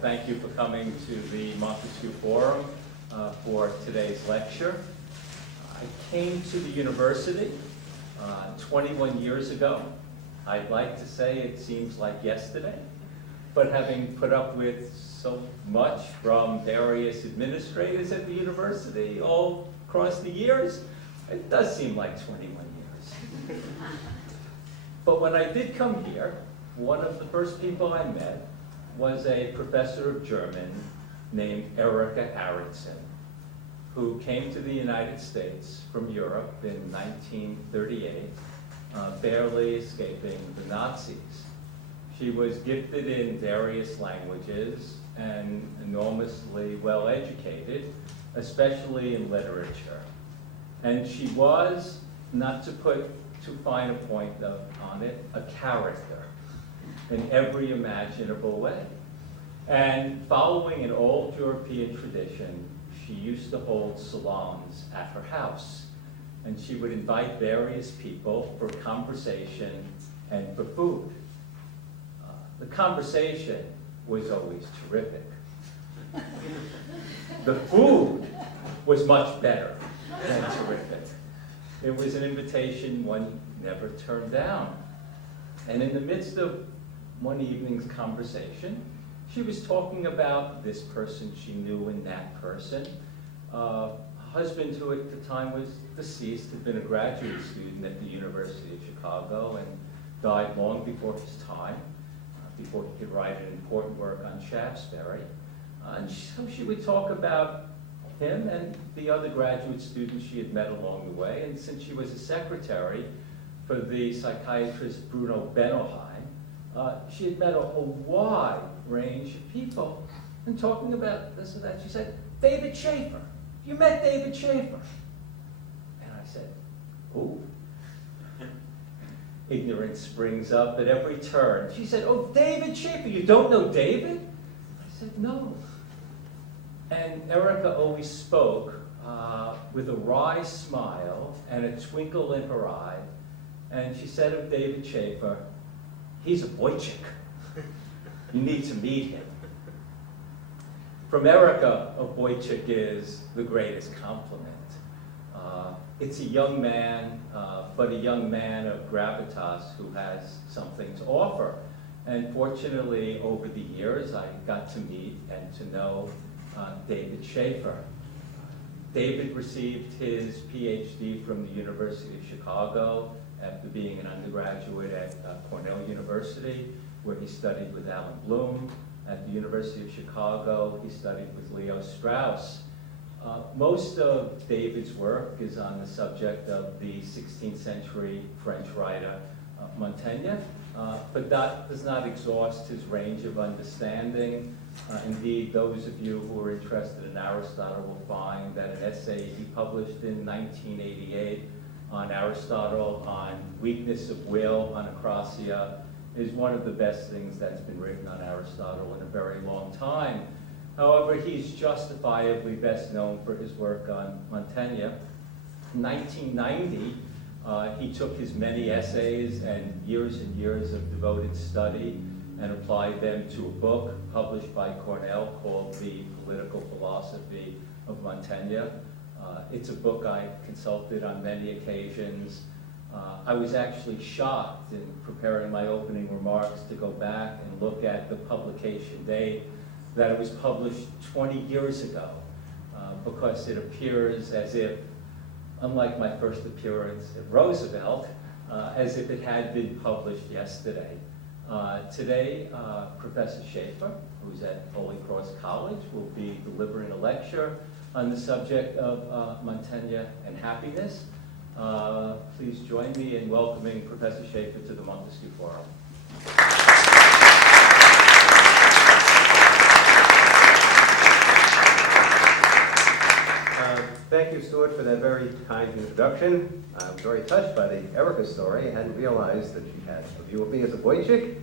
Thank you for coming to the Montesquieu Forum for today's lecture. I came to the university 21 years ago. I'd like to say it seems like yesterday, but having put up with so much from various administrators at the university all across the years, it does seem like 21 years. But when I did come here, one of the first people I met was a professor of German named Erika Aronson, who came to the United States from Europe in 1938, barely escaping the Nazis. She was gifted in various languages and enormously well educated, especially in literature. And she was, not to put too fine a point on it, a character in every imaginable way. And following an old European tradition, she used to hold salons at her house. And she would invite various people for conversation and for food. The conversation was always terrific. The food was much better than terrific. It was an invitation one never turned down. And in the midst of one evening's conversation, she was talking about this person she knew and that person. A husband who at the time was deceased had been a graduate student at the University of Chicago and died long before his time, before he could write an important work on Schaeffer. And so she would talk about him and the other graduate students she had met along the way. And since she was a secretary for the psychiatrist Bruno Bennoheim, she had met a wide range of people. And talking about this and that, she said, "David Schaeffer. You met David Schaeffer?" And I said, "Who?" Ignorance springs up at every turn. She said, "Oh, David Schaeffer. You don't know David?" I said, "No." And Erika always spoke with a wry smile and a twinkle in her eye. And she said of David Schaeffer, "He's a Wojcik. You need to meet him." From Erika, a Wojcik is the greatest compliment. It's a young man, but a young man of gravitas who has something to offer. And fortunately, over the years, I got to meet and to know David Schaeffer. David received his PhD from the University of Chicago after being an undergraduate at Cornell University, where he studied with Alan Bloom. At the University of Chicago, he studied with Leo Strauss. Most of David's work is on the subject of the 16th century French writer Montaigne, but that does not exhaust his range of understanding. Indeed, those of you who are interested in Aristotle will find that an essay he published in 1988 on Aristotle, on weakness of will, on acrosia, is one of the best things that's been written on Aristotle in a very long time. However, he's justifiably best known for his work on Montaigne. In 1990, he took his many essays and years of devoted study and applied them to a book published by Cornell called The Political Philosophy of Montaigne. It's a book I consulted on many occasions. I was actually shocked in preparing my opening remarks to go back and look at the publication date, that it was published 20 years ago, because it appears as if, unlike my first appearance at Roosevelt, as if it had been published yesterday. Today, Professor Schaeffer, who's at Holy Cross College, will be delivering a lecture on the subject of Montaigne and happiness. Please join me in welcoming Professor Schaeffer to the Montesquieu Forum. Thank you, Stuart, for that very kind introduction. I'm very touched by the Erika story. I hadn't realized that she had a view of me as a Wojcik.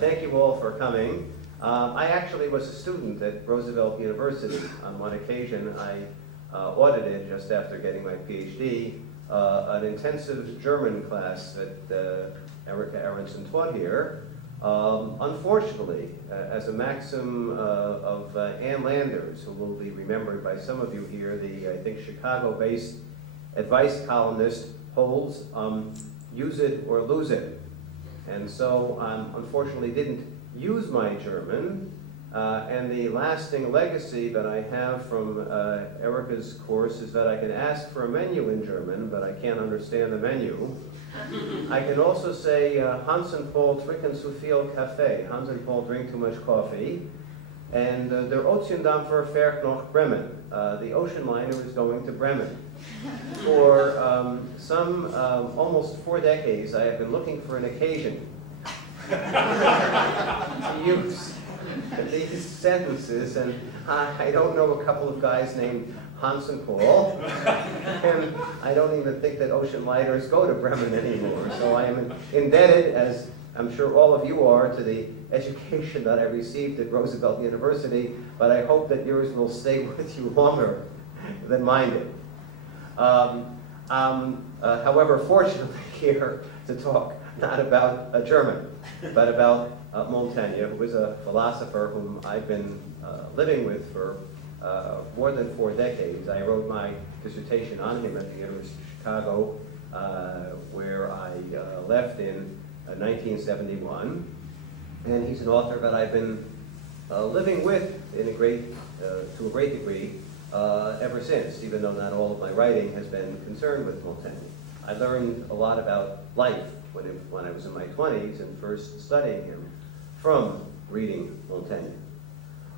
Thank you all for coming. I actually was a student at Roosevelt University. On one occasion, I audited, just after getting my PhD, an intensive German class that Erika Aronson taught here. Unfortunately, as a maxim of Ann Landers, who will be remembered by some of you here, the, I think, Chicago-based advice columnist, holds, use it or lose it. And so, unfortunately, didn't use my German, and the lasting legacy that I have from Erica's course is that I can ask for a menu in German, but I can't understand the menu. I can also say, Hans and Paul trinken zu viel Kaffee. Hans and Paul drink too much coffee. And der Ozeandampfer fährt nach Bremen. The ocean liner is going to Bremen. For some almost 4 decades, I have been looking for an occasion to use these sentences, and I don't know a couple of guys named Hans and Paul, and I don't even think that ocean liners go to Bremen anymore. So I am indebted, as I'm sure all of you are, to the education that I received at Roosevelt University, but I hope that yours will stay with you longer than mine did. However, fortunately here to talk not about a German, but about Montaigne, who is a philosopher whom I've been living with for more than 4 decades. I wrote my dissertation on him at the University of Chicago, where I left in 1971. And he's an author that I've been living with to a great degree ever since, even though not all of my writing has been concerned with Montaigne. I learned a lot about life when I was in my 20s and first studying him from reading Montaigne.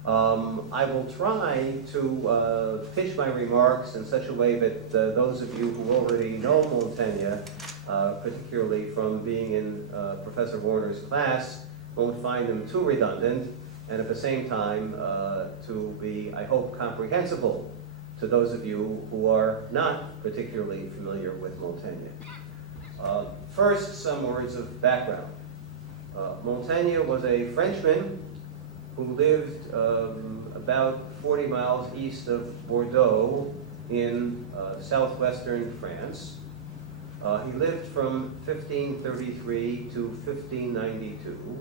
I will try to pitch my remarks in such a way that those of you who already know Montaigne, particularly from being in Professor Warner's class, won't find them too redundant, and at the same time to be, I hope, comprehensible to those of you who are not particularly familiar with Montaigne. First, some words of background. Montaigne was a Frenchman who lived about 40 miles east of Bordeaux in southwestern France. He lived from 1533 to 1592.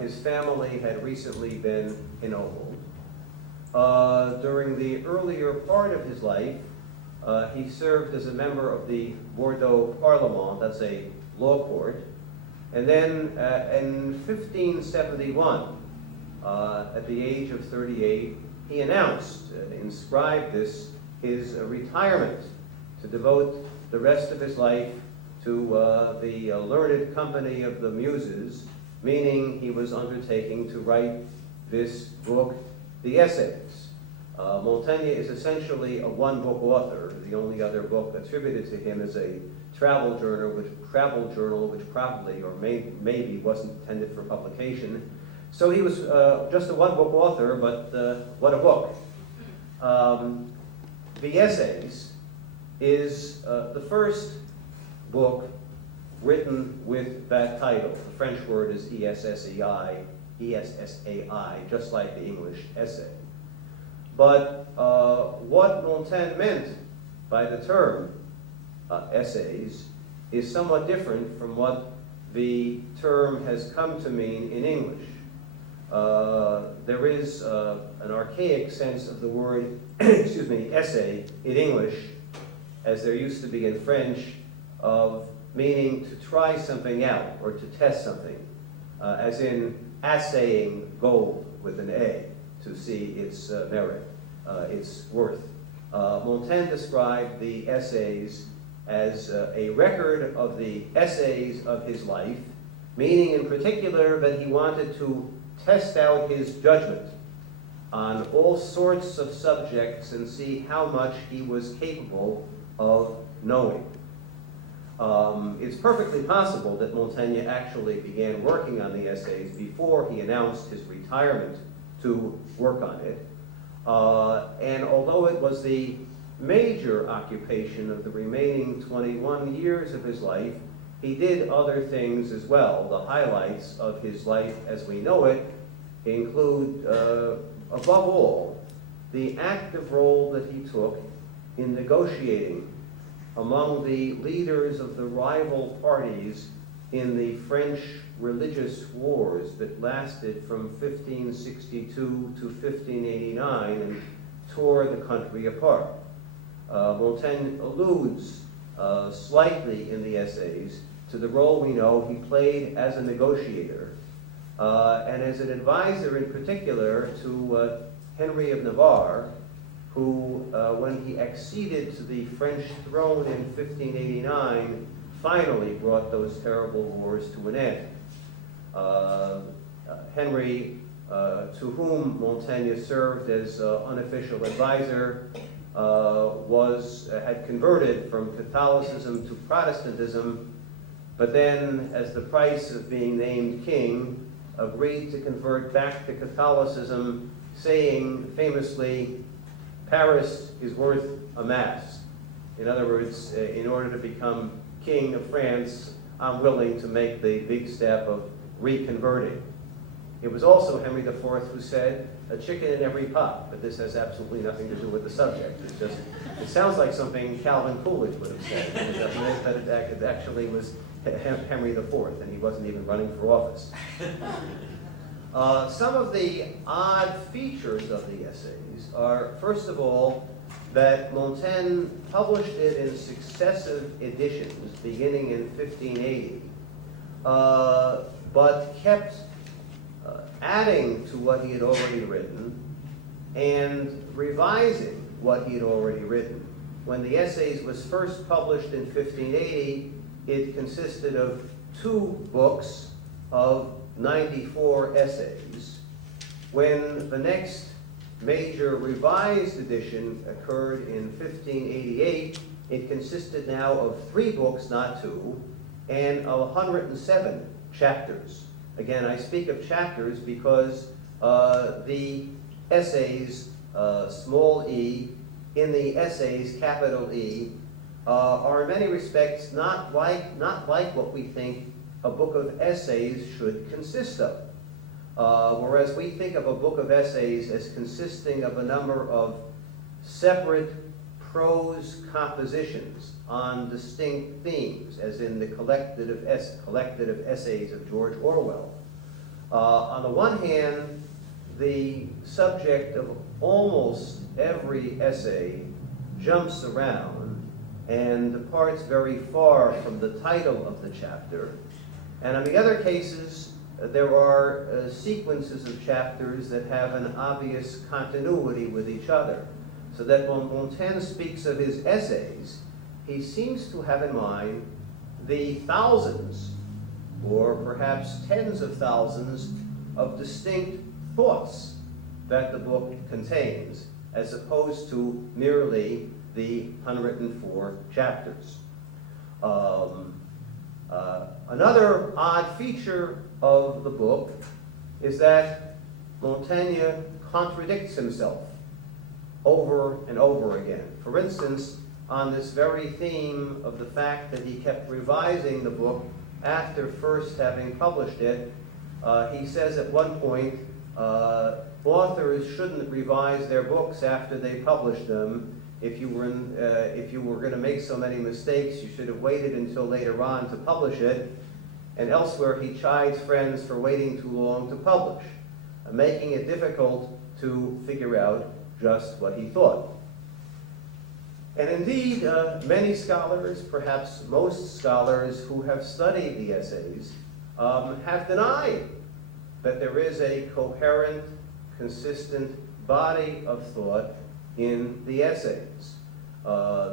His family had recently been ennobled. During the earlier part of his life, he served as a member of the Bordeaux Parlement, that's a law court. And then in 1571, at the age of 38, he announced, inscribed this, his retirement to devote the rest of his life to the learned company of the Muses, meaning he was undertaking to write this book, The Essays. Montaigne is essentially a one-book author. The only other book attributed to him is a travel journal, which probably or maybe wasn't intended for publication. So he was just a one-book author, but what a book. The Essays is the first book written with that title. The French word is E-S-S-A-I, just like the English essay. But what Montaigne meant by the term essays is somewhat different from what the term has come to mean in English. There is an archaic sense of the word, excuse me, essay in English, as there used to be in French, of meaning to try something out or to test something, as in assaying gold with an A to see its merit, its worth. Montaigne described the essays as a record of the essays of his life, meaning in particular that he wanted to test out his judgment on all sorts of subjects and see how much he was capable of knowing. It's perfectly possible that Montaigne actually began working on the essays before he announced his retirement to work on it. And although it was the major occupation of the remaining 21 years of his life, he did other things as well. The highlights of his life as we know it include, above all, the active role that he took in negotiating among the leaders of the rival parties in the French religious wars that lasted from 1562 to 1589 and tore the country apart. Montaigne alludes slightly in the essays to the role we know he played as a negotiator and as an advisor in particular to Henry of Navarre, who, when he acceded to the French throne in 1589, finally brought those terrible wars to an end. Henry, to whom Montaigne served as unofficial advisor, had converted from Catholicism to Protestantism, but then, as the price of being named king, agreed to convert back to Catholicism, saying famously, "Paris is worth a mass." In other words, in order to become king of France, I'm willing to make the big step of reconverting. It was also Henry IV who said, "A chicken in every pot," but this has absolutely nothing to do with the subject. It sounds like something Calvin Coolidge would have said, but it actually was Henry IV, and he wasn't even running for office. Some of the odd features of the essays are, first of all, that Montaigne published it in successive editions, beginning in 1580, but kept adding to what he had already written and revising what he had already written. When the Essays was first published in 1580, it consisted of 2 books of 94 essays. When the next major revised edition occurred in 1588, it consisted now of 3 books, not 2, and of 107 chapters. Again, I speak of chapters because the essays, small e, in the essays, capital E, are in many respects not like what we think a book of essays should consist of. Whereas we think of a book of essays as consisting of a number of separate prose compositions on distinct themes, as in the collected of essays of George Orwell. On the one hand, the subject of almost every essay jumps around and departs very far from the title of the chapter. And on the other cases, there are sequences of chapters that have an obvious continuity with each other. So that when Montaigne speaks of his essays, he seems to have in mind the thousands, or perhaps tens of thousands, of distinct thoughts that the book contains, as opposed to merely the 104 chapters. Another odd feature of the book is that Montaigne contradicts himself over and over again. For instance, on this very theme of the fact that he kept revising the book after first having published it, he says at one point, authors shouldn't revise their books after they publish them. If you were going to make so many mistakes, you should have waited until later on to publish it. And elsewhere, he chides friends for waiting too long to publish, making it difficult to figure out just what he thought. And indeed, many scholars, perhaps most scholars who have studied the essays, have denied that there is a coherent, consistent body of thought in the essays.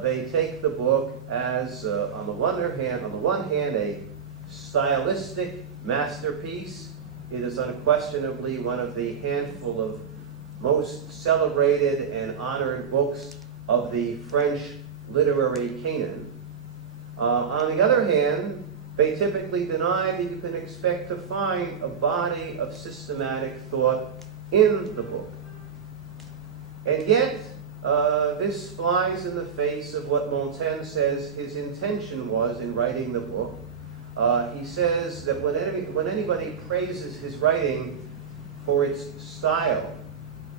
They take the book as, on the one hand, a stylistic masterpiece. It is unquestionably one of the handful of most celebrated and honored books of the French literary canon. On the other hand, they typically deny that you can expect to find a body of systematic thought in the book. And yet, this flies in the face of what Montaigne says his intention was in writing the book. He says that when anybody praises his writing for its style,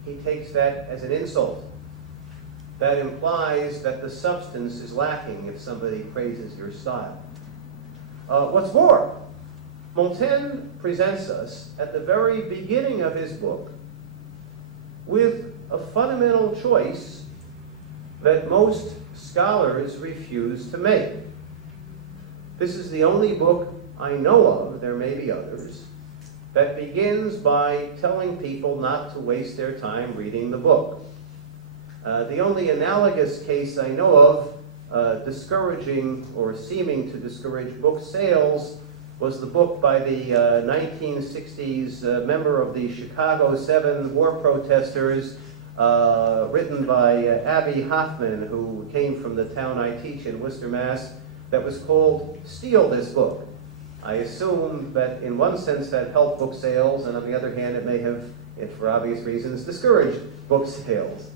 he takes that as an insult. That implies that the substance is lacking if somebody praises your style. What's more, Montaigne presents us at the very beginning of his book with a fundamental choice that most scholars refuse to make. This is the only book I know of, there may be others, that begins by telling people not to waste their time reading the book. The only analogous case I know of discouraging or seeming to discourage book sales was the book by the 1960s member of the Chicago 7 war protesters, written by Abby Hoffman, who came from the town I teach in Worcester, Mass., that was called Steal This Book. I assume that in one sense that helped book sales, and on the other hand it may have, for obvious reasons, discouraged book sales.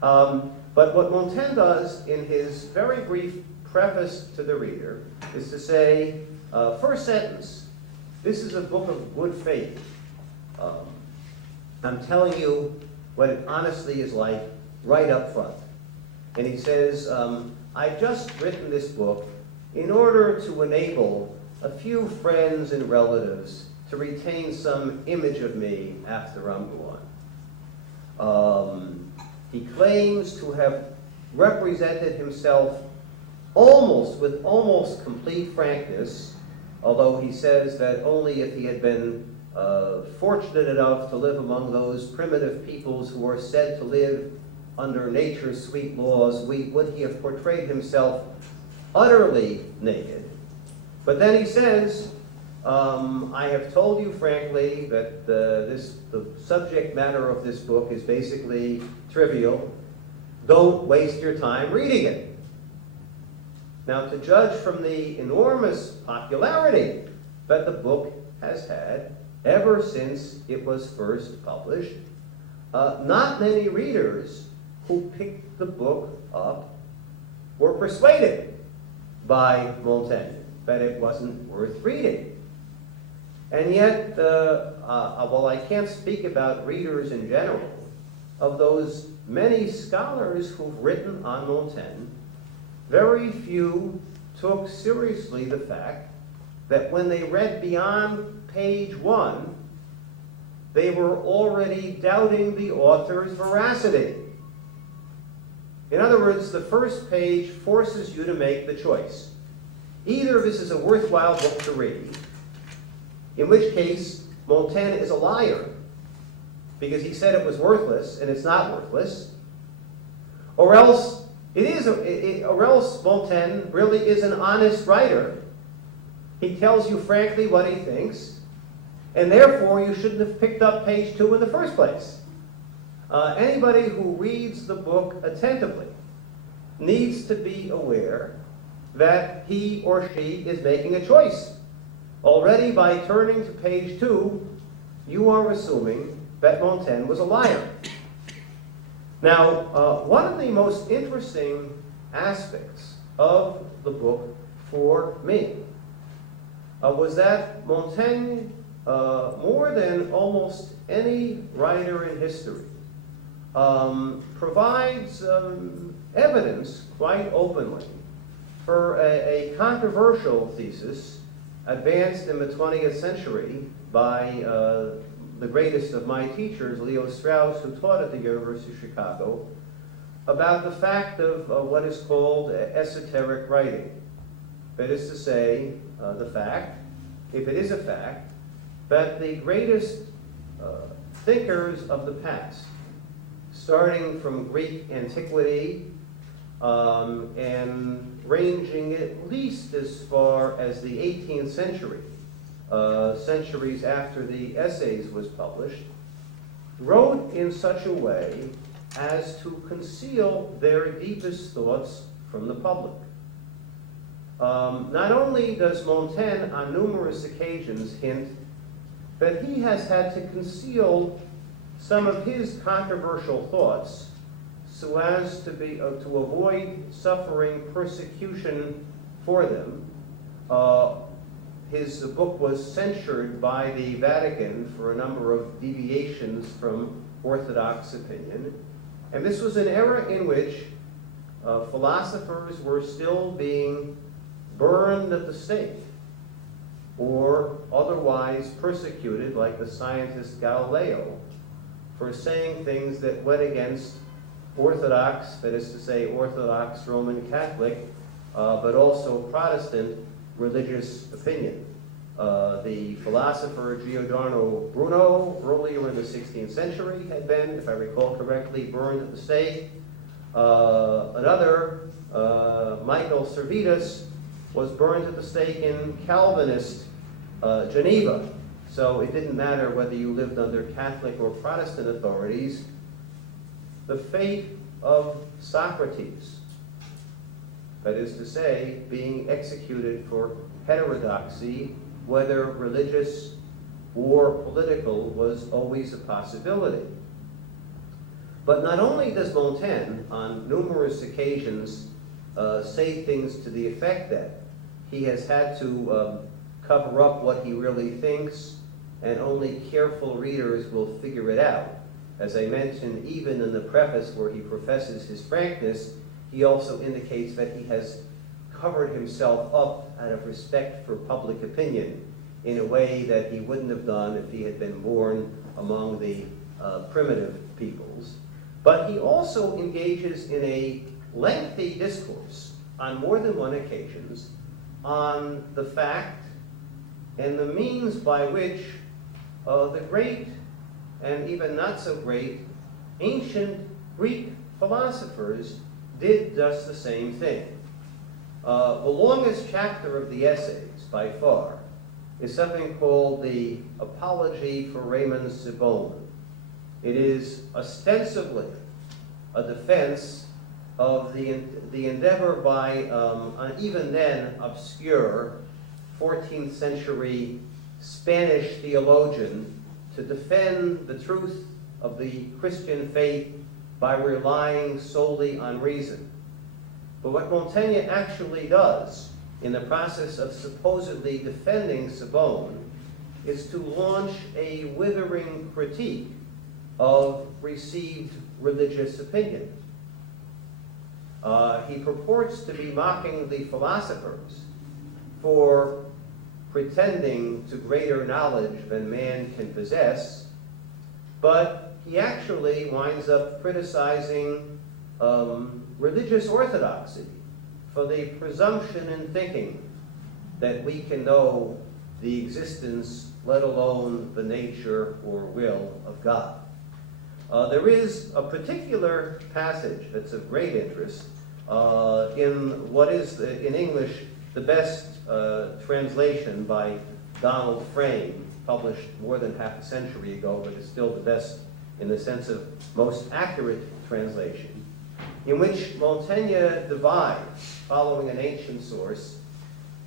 But what Montaigne does in his very brief preface to the reader is to say, first sentence, this is a book of good faith. I'm telling you what it honestly is like right up front. And he says, I've just written this book in order to enable a few friends and relatives to retain some image of me after I'm gone. He claims to have represented himself with almost complete frankness, although he says that only if he had been fortunate enough to live among those primitive peoples who are said to live under nature's sweet laws, would he have portrayed himself utterly naked. But then he says, I have told you frankly that the subject matter of this book is basically trivial. Don't waste your time reading it. Now, to judge from the enormous popularity that the book has had ever since it was first published, not many readers who picked the book up were persuaded by Montaigne that it wasn't worth reading. And yet, while I can't speak about readers in general, of those many scholars who've written on Montaigne, very few took seriously the fact that when they read beyond page 1, they were already doubting the author's veracity. In other words, the first page forces you to make the choice. Either this is a worthwhile book to read, in which case Montaigne is a liar, because he said it was worthless, and it's not worthless, or else Montaigne really is an honest writer. He tells you frankly what he thinks, and therefore you shouldn't have picked up page 2 in the first place. Anybody who reads the book attentively needs to be aware that he or she is making a choice. Already by turning to page 2, you are assuming that Montaigne was a liar. Now, one of the most interesting aspects of the book for me was that Montaigne, more than almost any writer in history, provides evidence quite openly for a controversial thesis advanced in the 20th century by the greatest of my teachers, Leo Strauss, who taught at the University of Chicago, about the fact of what is called esoteric writing. That is to say, the fact, if it is a fact, that the greatest thinkers of the past, starting from Greek antiquity and ranging at least as far as the 18th century, centuries after the Essays was published, wrote in such a way as to conceal their deepest thoughts from the public. Not only does Montaigne on numerous occasions hint that he has had to conceal some of his controversial thoughts so as to avoid suffering persecution for them. His book was censured by the Vatican for a number of deviations from Orthodox opinion. And this was an era in which philosophers were still being burned at the stake. or otherwise persecuted, like the scientist Galileo, for saying things that went against Orthodox, that is to say Orthodox Roman Catholic, but also Protestant religious opinion. The philosopher Giordano Bruno, earlier in the 16th century, had been, if I recall correctly, burned at the stake. Another, Michael Servetus, was burned at the stake in Calvinist Geneva. So it didn't matter whether you lived under Catholic or Protestant authorities. The fate of Socrates, that is to say, being executed for heterodoxy, whether religious or political, was always a possibility. But not only does Montaigne, on numerous occasions, say things to the effect that he has had to cover up what he really thinks, and only careful readers will figure it out. As I mentioned, even in the preface where he professes his frankness, he also indicates that he has covered himself up out of respect for public opinion in a way that he wouldn't have done if he had been born among the primitive peoples. But he also engages in a lengthy discourse on more than one occasion on the fact and the means by which the great and even not so great ancient Greek philosophers did just the same thing. The longest chapter of the essays, by far, is something called the Apology for Raymond Sebone. It is ostensibly a defense of the endeavor by an even then obscure 14th century Spanish theologian to defend the truth of the Christian faith by relying solely on reason. But what Montaigne actually does in the process of supposedly defending Sebone is to launch a withering critique of received religious opinion. He purports to be mocking the philosophers for pretending to greater knowledge than man can possess, but he actually winds up criticizing religious orthodoxy for the presumption in thinking that we can know the existence, let alone the nature or will of God. There is a particular passage that's of great interest in what is, in English, the best translation by Donald Frame, published more than half a century ago, but is still the best in the sense of most accurate translation, in which Montaigne divides, following an ancient source,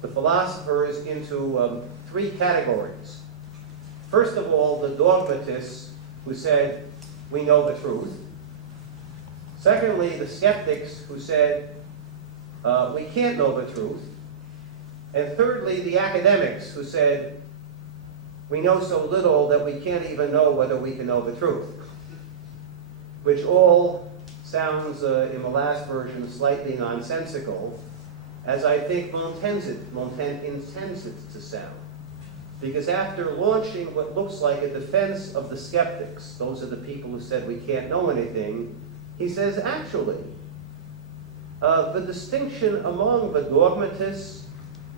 the philosophers into three categories. First of all, the dogmatists who said, we know the truth. Secondly, the skeptics who said, we can't know the truth. And thirdly, the academics who said, we know so little that we can't even know whether we can know the truth. Which all sounds, in the last version, slightly nonsensical, as I think Montaigne intends it to sound. Because after launching what looks like a defense of the skeptics, those are the people who said we can't know anything, he says, actually, the distinction among the dogmatists,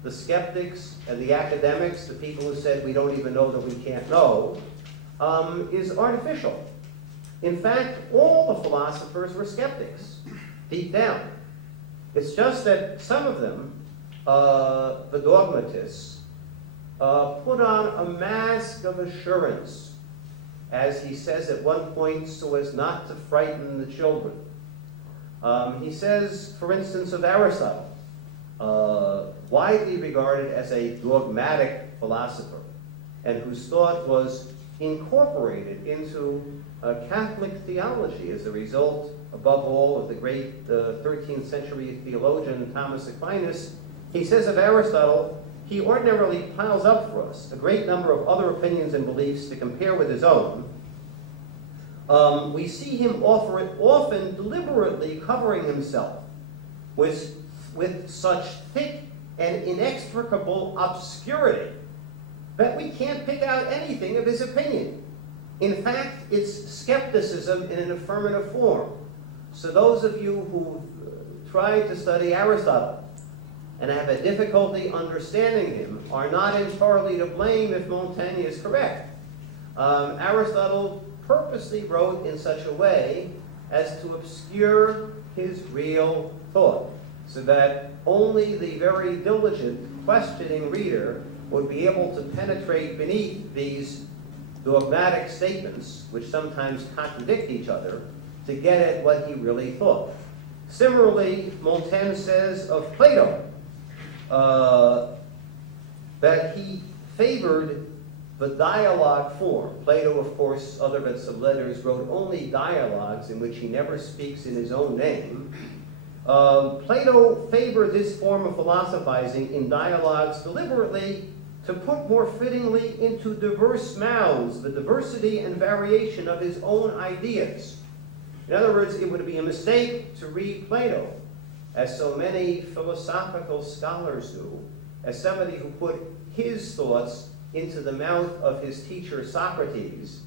the skeptics, and the academics, the people who said we don't even know that we can't know, is artificial. In fact, all the philosophers were skeptics, deep down. It's just that some of them, the dogmatists, put on a mask of assurance, as he says at one point, so as not to frighten the children. He says, for instance, of Aristotle, widely regarded as a dogmatic philosopher, and whose thought was incorporated into Catholic theology as a result, above all, of the great 13th century theologian Thomas Aquinas. He says of Aristotle, he ordinarily piles up for us a great number of other opinions and beliefs to compare with his own. We see him often deliberately covering himself with such thick and inextricable obscurity that we can't pick out anything of his opinion. In fact, it's skepticism in an affirmative form. So those of you who tried to study Aristotle and have a difficulty understanding him are not entirely to blame if Montaigne is correct. Aristotle purposely wrote in such a way as to obscure his real thought, so that only the very diligent, questioning reader would be able to penetrate beneath these dogmatic statements, which sometimes contradict each other, to get at what he really thought. Similarly, Montaigne says of Plato that he favored the dialogue form. Plato, of course, other than some letters, wrote only dialogues in which he never speaks in his own name. Plato favored this form of philosophizing in dialogues deliberately to put more fittingly into diverse mouths the diversity and variation of his own ideas. In other words, it would be a mistake to read Plato, as so many philosophical scholars do, as somebody who put his thoughts into the mouth of his teacher Socrates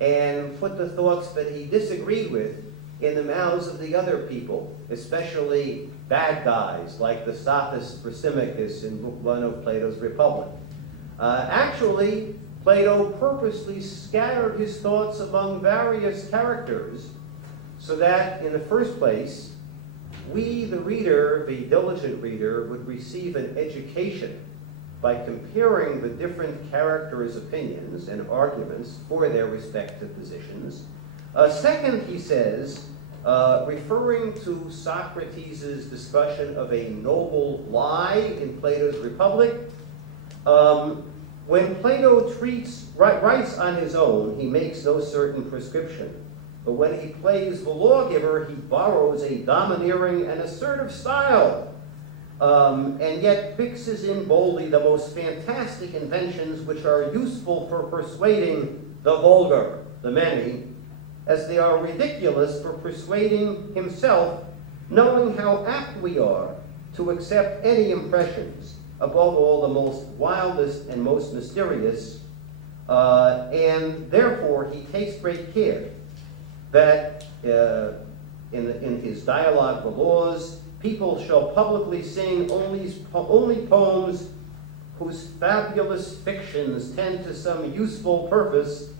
and put the thoughts that he disagreed with in the mouths of the other people, especially bad guys like the sophist Thrasymachus in Book 1 of Plato's Republic. Actually, Plato purposely scattered his thoughts among various characters so that, in the first place, we, the reader, the diligent reader, would receive an education by comparing the different characters' opinions and arguments for their respective positions. Second, he says, referring to Socrates' discussion of a noble lie in Plato's Republic, when Plato writes on his own, he makes no certain prescription. But when he plays the lawgiver, he borrows a domineering and assertive style, and yet fixes in boldly the most fantastic inventions which are useful for persuading the vulgar, the many, as they are ridiculous for persuading himself, knowing how apt we are to accept any impressions, above all the most wildest and most mysterious, and therefore he takes great care that in his dialogue, The Laws, people shall publicly sing only poems whose fabulous fictions tend to some useful purpose,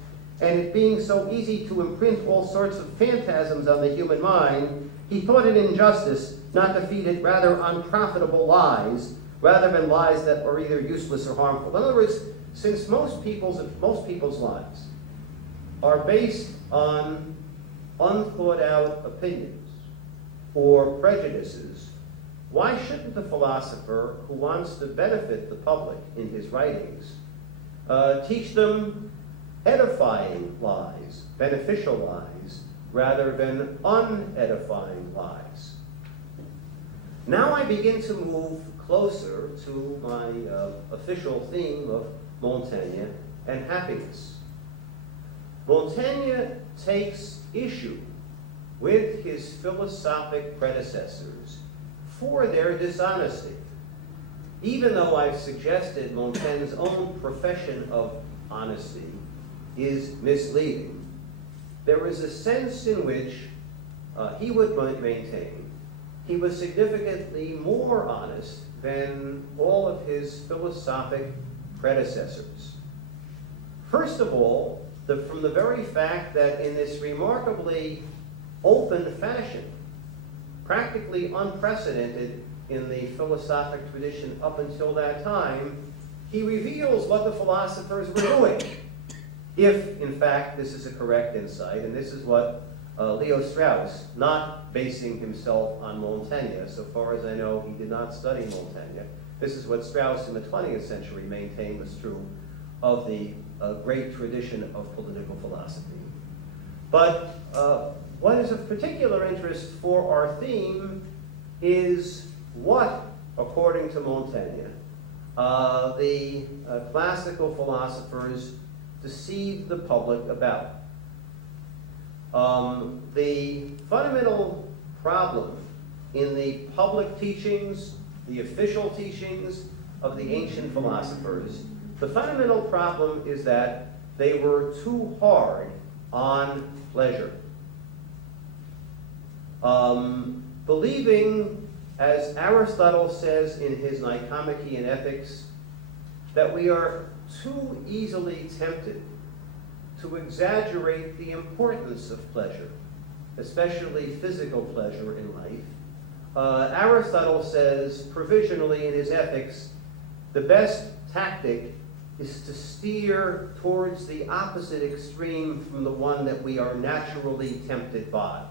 and it being so easy to imprint all sorts of phantasms on the human mind, he thought it injustice not to feed it rather unprofitable lies, rather than lies that were either useless or harmful. In other words, since most people's lives are based on unthought out opinions or prejudices, why shouldn't the philosopher who wants to benefit the public in his writings teach them edifying lies, beneficial lies, rather than unedifying lies? Now I begin to move closer to my official theme of Montaigne and happiness. Montaigne takes issue with his philosophic predecessors for their dishonesty. Even though I've suggested Montaigne's own profession of honesty is misleading, there is a sense in which he would maintain he was significantly more honest than all of his philosophic predecessors. First of all, from the very fact that in this remarkably open fashion, practically unprecedented in the philosophic tradition up until that time, he reveals what the philosophers were doing. If, in fact, this is a correct insight, and this is what Leo Strauss, not basing himself on Montaigne, so far as I know, he did not study Montaigne. This is what Strauss in the 20th century maintained was true of the great tradition of political philosophy. But what is of particular interest for our theme is what, according to Montaigne, the classical philosophers deceived the public about. The fundamental problem in the public teachings, the official teachings of the ancient philosophers, The fundamental problem is that they were too hard on pleasure. Believing, as Aristotle says in his Nicomachean in Ethics, that we are too easily tempted to exaggerate the importance of pleasure, especially physical pleasure in life. Aristotle says, provisionally in his Ethics, the best tactic is to steer towards the opposite extreme from the one that we are naturally tempted by.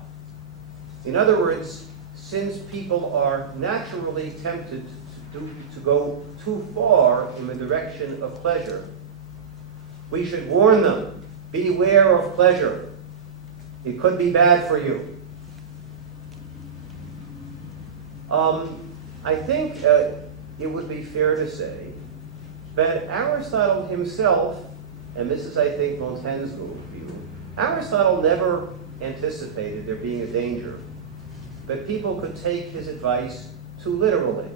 In other words, since people are naturally tempted to go too far in the direction of pleasure, we should warn them, beware of pleasure. It could be bad for you. I think it would be fair to say that Aristotle himself, and this is, I think, Montaigne's view, Aristotle never anticipated there being a danger, but people could take his advice too literally.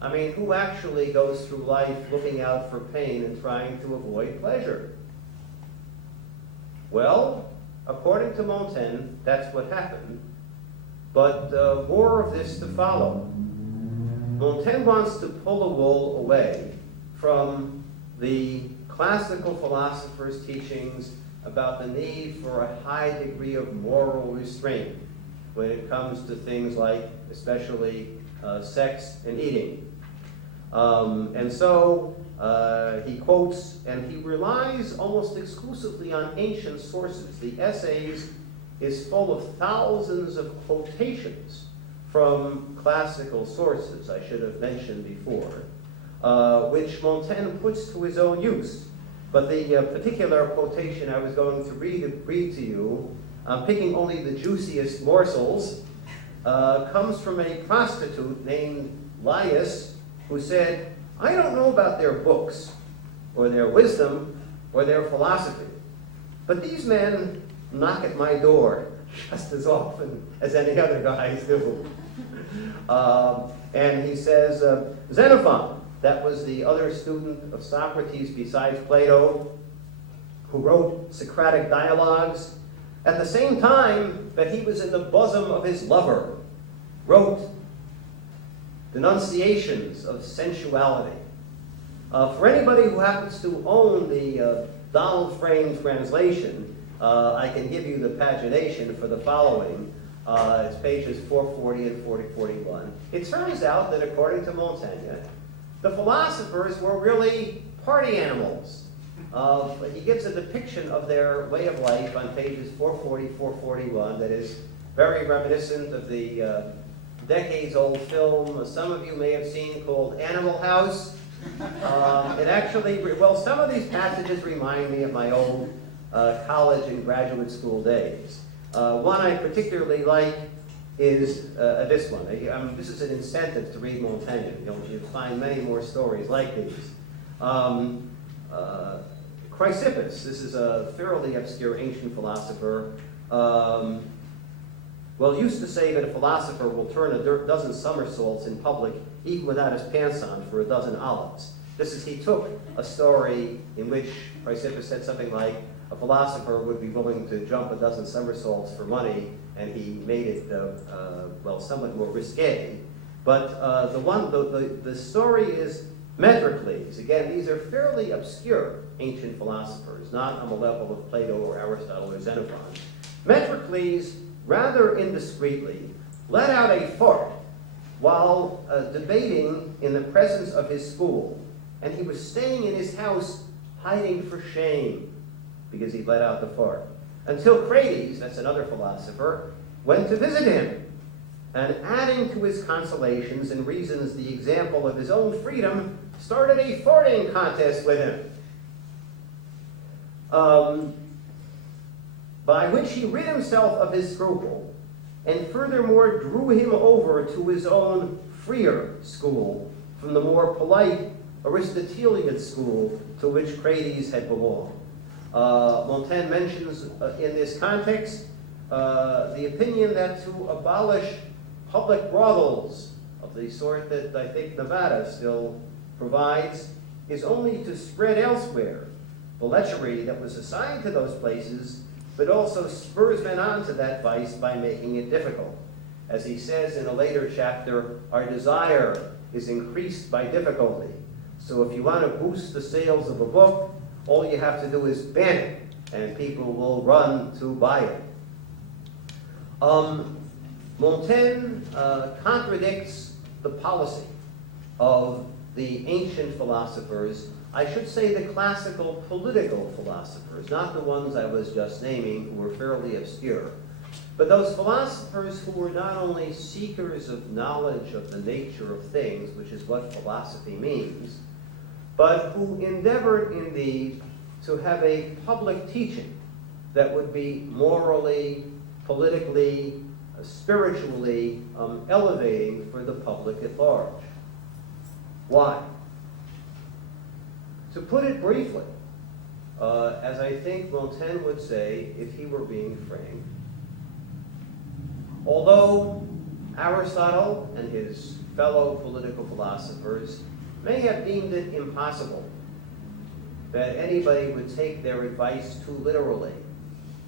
I mean, who actually goes through life looking out for pain and trying to avoid pleasure? Well, according to Montaigne, that's what happened, but more of this to follow. Montaigne wants to pull the wool away from the classical philosophers' teachings about the need for a high degree of moral restraint when it comes to things like, especially, sex and eating. And so he quotes, and he relies almost exclusively on ancient sources. The Essays is full of thousands of quotations from classical sources, I should have mentioned before, which Montaigne puts to his own use. But the particular quotation I was going to read to you, I'm picking only the juiciest morsels, comes from a prostitute named Laius, who said, "I don't know about their books, or their wisdom, or their philosophy, but these men knock at my door just as often as any other guys do." And he says, Xenophon, that was the other student of Socrates besides Plato, who wrote Socratic dialogues, at the same time that he was in the bosom of his lover, wrote denunciations of sensuality. For anybody who happens to own the Donald Frame translation, I can give you the pagination for the following. It's pages 440 and 441. It turns out that according to Montaigne, the philosophers were really party animals. He gives a depiction of their way of life on pages 440, 441 that is very reminiscent of the decades-old film some of you may have seen called Animal House. It actually, well, some of these passages remind me of my old college and graduate school days. One I particularly like is this one. This is an incentive to read Montaigne. You'll find many more stories like these. Chrysippus, this is a fairly obscure ancient philosopher, used to say that a philosopher will turn a dozen somersaults in public even without his pants on for a dozen olives. He took a story in which Chrysippus said something like, a philosopher would be willing to jump a dozen somersaults for money, and he made it, somewhat more risque. But the story is Metrocles. Again, these are fairly obscure ancient philosophers, not on the level of Plato or Aristotle or Xenophon. Metrocles, rather indiscreetly, let out a fart while debating in the presence of his school, and he was staying in his house hiding for shame because he let out the fart. Until Crates, that's another philosopher, went to visit him, and adding to his consolations and reasons the example of his own freedom, started a farting contest with him, by which he rid himself of his scruple, and furthermore drew him over to his own freer school from the more polite Aristotelian school to which Crates had belonged. Montaigne mentions in this context the opinion that to abolish public brothels of the sort that I think Nevada still provides is only to spread elsewhere the lechery that was assigned to those places, but also spurs men on to that vice by making it difficult. As he says in a later chapter, our desire is increased by difficulty. So if you want to boost the sales of a book, all you have to do is ban it, and people will run to buy it. Montaigne contradicts the policy of the ancient philosophers, I should say the classical political philosophers, not the ones I was just naming who were fairly obscure, but those philosophers who were not only seekers of knowledge of the nature of things, which is what philosophy means, but who endeavored indeed to have a public teaching that would be morally, politically, spiritually elevating for the public at large. Why? To put it briefly, as I think Montaigne would say if he were being frank, although Aristotle and his fellow political philosophers may have deemed it impossible that anybody would take their advice too literally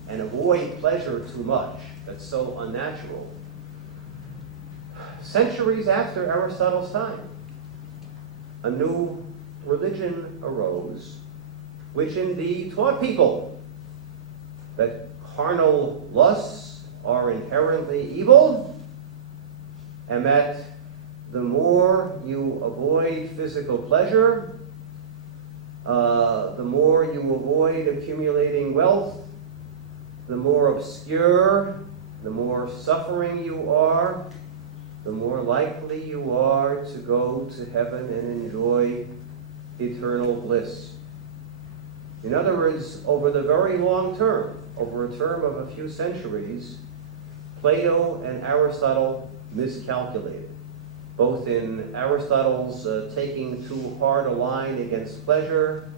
and avoid pleasure too much, that's so unnatural, centuries after Aristotle's time, a new religion arose, which indeed taught people that carnal lusts are inherently evil, and that the more you avoid physical pleasure, the more you avoid accumulating wealth, the more obscure, the more suffering you are, the more likely you are to go to heaven and enjoy eternal bliss. In other words, over the very long term, over a term of a few centuries, Plato and Aristotle miscalculated, both in Aristotle's taking too hard a line against pleasure,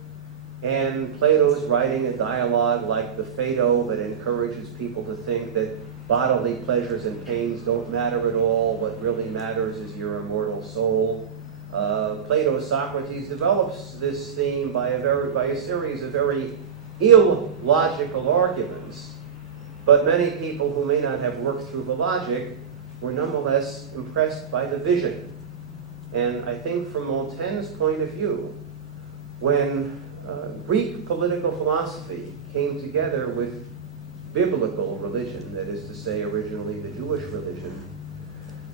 and Plato's writing a dialogue like the Phaedo that encourages people to think that bodily pleasures and pains don't matter at all. What really matters is your immortal soul. Plato's Socrates develops this theme by a series of very illogical arguments, but many people who may not have worked through the logic were nonetheless impressed by the vision. And I think from Montaigne's point of view, when Greek political philosophy came together with biblical religion, that is to say originally the Jewish religion,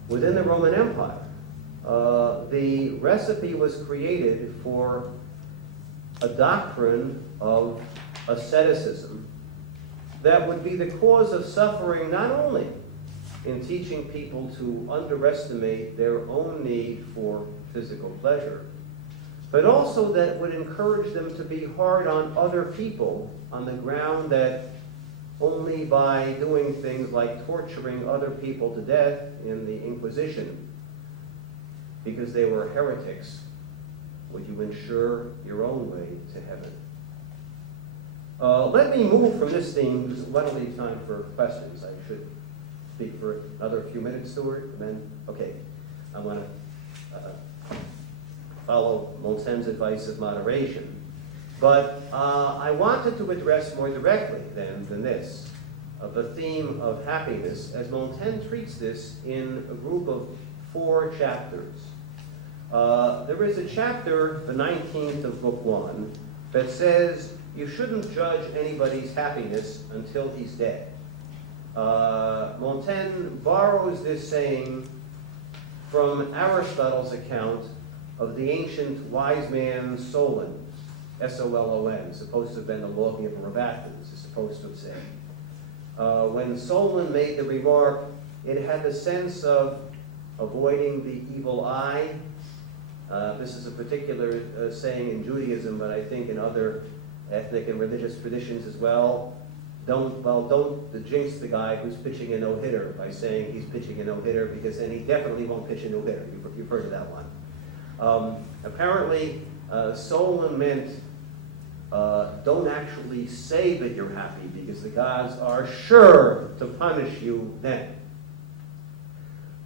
within the Roman Empire, the recipe was created for a doctrine of asceticism that would be the cause of suffering not only in teaching people to underestimate their own need for physical pleasure, but also that would encourage them to be hard on other people on the ground that only by doing things like torturing other people to death in the Inquisition, because they were heretics, would you ensure your own way to heaven. Let me move from this theme, because why don't leave time for questions. I should speak for another few minutes, Stuart, and then, okay, I want to follow Montaigne's advice of moderation. But I wanted to address more directly than this, the theme of happiness, as Montaigne treats this in a group of 4 chapters. There is a chapter, the 19th of Book 1, that says you shouldn't judge anybody's happiness until he's dead. Montaigne borrows this saying from Aristotle's account of the ancient wise man Solon, S-O-L-O-N, supposed to have been the lawgiver of Athens, is supposed to have said. When Solon made the remark, it had the sense of avoiding the evil eye. This is a particular saying in Judaism, but I think in other ethnic and religious traditions as well. Don't jinx the guy who's pitching a no-hitter by saying he's pitching a no-hitter, because then he definitely won't pitch a no-hitter. You've heard of that one. Apparently, Solon meant don't actually say that you're happy, because the gods are sure to punish you then.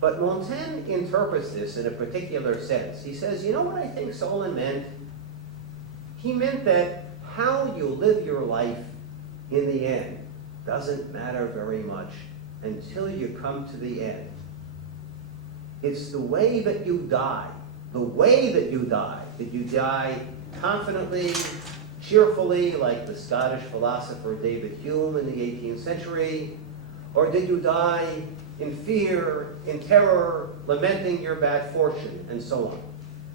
But Montaigne interprets this in a particular sense. He says, you know what I think Solon meant? he meant that how you live your life in the end doesn't matter very much until you come to the end. It's the way that you die, that you die confidently, cheerfully, like the Scottish philosopher David Hume in the 18th century, or did you die in fear, in terror, lamenting your bad fortune, and so on.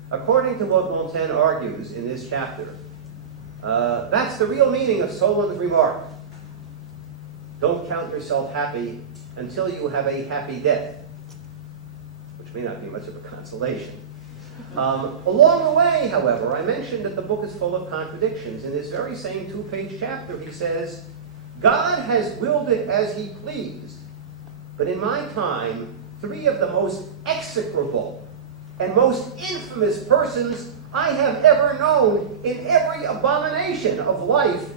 According to what Montaigne argues in this chapter, that's the real meaning of Solon's remark. Don't count yourself happy until you have a happy death, which may not be much of a consolation. Along the way, however, I mentioned that the book is full of contradictions. In this very same two-page chapter, he says, God has willed it as he pleased, but in my time, 3 of the most execrable and most infamous persons I have ever known in every abomination of life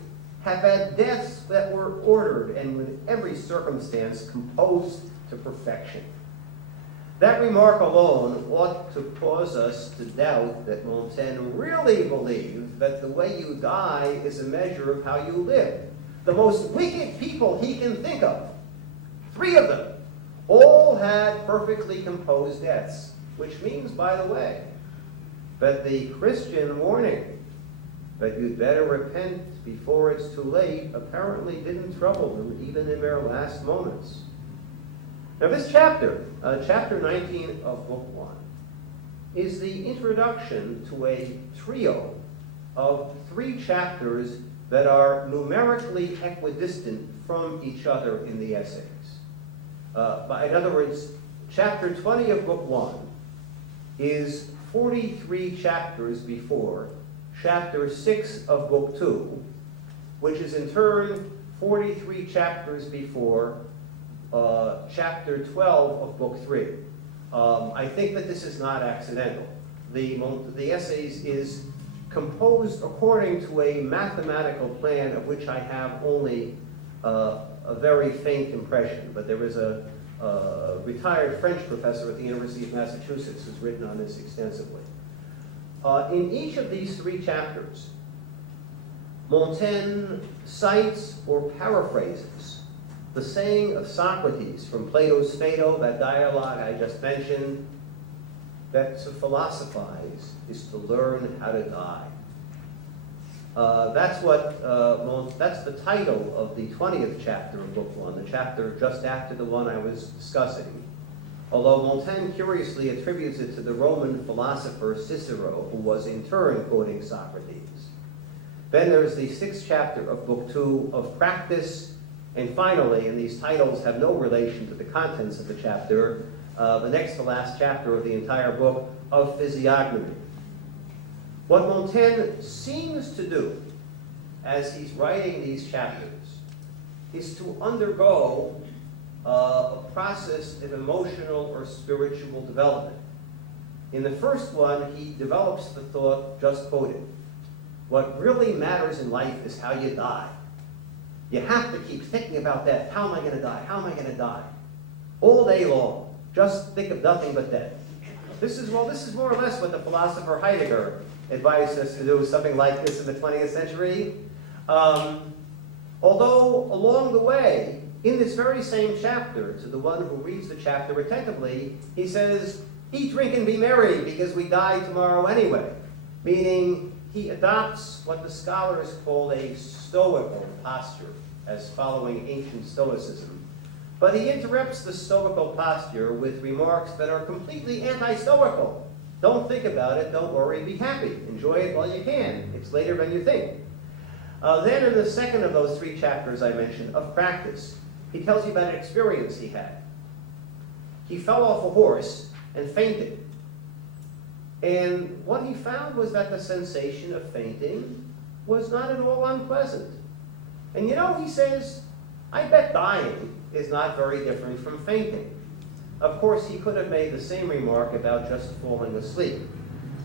have had deaths that were ordered and with every circumstance composed to perfection. That remark alone ought to cause us to doubt that Montaigne really believed that the way you die is a measure of how you live. The most wicked people he can think of, 3 of them, all had perfectly composed deaths, which means, by the way, that the Christian warning that you'd better repent before it's too late apparently didn't trouble them even in their last moments. Now this chapter, chapter 19 of Book 1, is the introduction to a trio of 3 chapters that are numerically equidistant from each other in the essays. In other words, chapter 20 of Book 1 is 43 chapters before chapter 6 of Book 2, which is in turn 43 chapters before chapter 12 of Book 3. I think that this is not accidental. The essays is composed according to a mathematical plan of which I have only a very faint impression, but there is a retired French professor at the University of Massachusetts who's written on this extensively. In each of these 3 chapters, Montaigne cites or paraphrases the saying of Socrates from Plato's Phaedo, that dialogue I just mentioned, that to philosophize is to learn how to die. That's the title of the 20th chapter of Book 1, the chapter just after the one I was discussing. Although Montaigne curiously attributes it to the Roman philosopher Cicero, who was in turn quoting Socrates. Then there's the 6th chapter of Book 2 of Practice, and finally, and these titles have no relation to the contents of the chapter, the next to last chapter of the entire book of Physiognomy. What Montaigne seems to do as he's writing these chapters is to undergo a process of emotional or spiritual development. In the first one, he develops the thought just quoted. What really matters in life is how you die. You have to keep thinking about that. How am I going to die? How am I going to die? All day long. Just think of nothing but death. This is more or less what the philosopher Heidegger advised us to do, something like this in the 20th century. Although along the way, in this very same chapter, to the one who reads the chapter attentively, he says, eat, drink, and be merry, because we die tomorrow anyway. Meaning, he adopts what the scholars call a stoical posture, as following ancient Stoicism. But he interrupts the stoical posture with remarks that are completely anti-stoical. Don't think about it, don't worry, be happy. Enjoy it while you can. It's later than you think. Then in the second of those 3 chapters I mentioned, of Practice, he tells you about an experience he had. He fell off a horse and fainted. And what he found was that the sensation of fainting was not at all unpleasant. And you know, he says, I bet dying is not very different from fainting. Of course, he could have made the same remark about just falling asleep,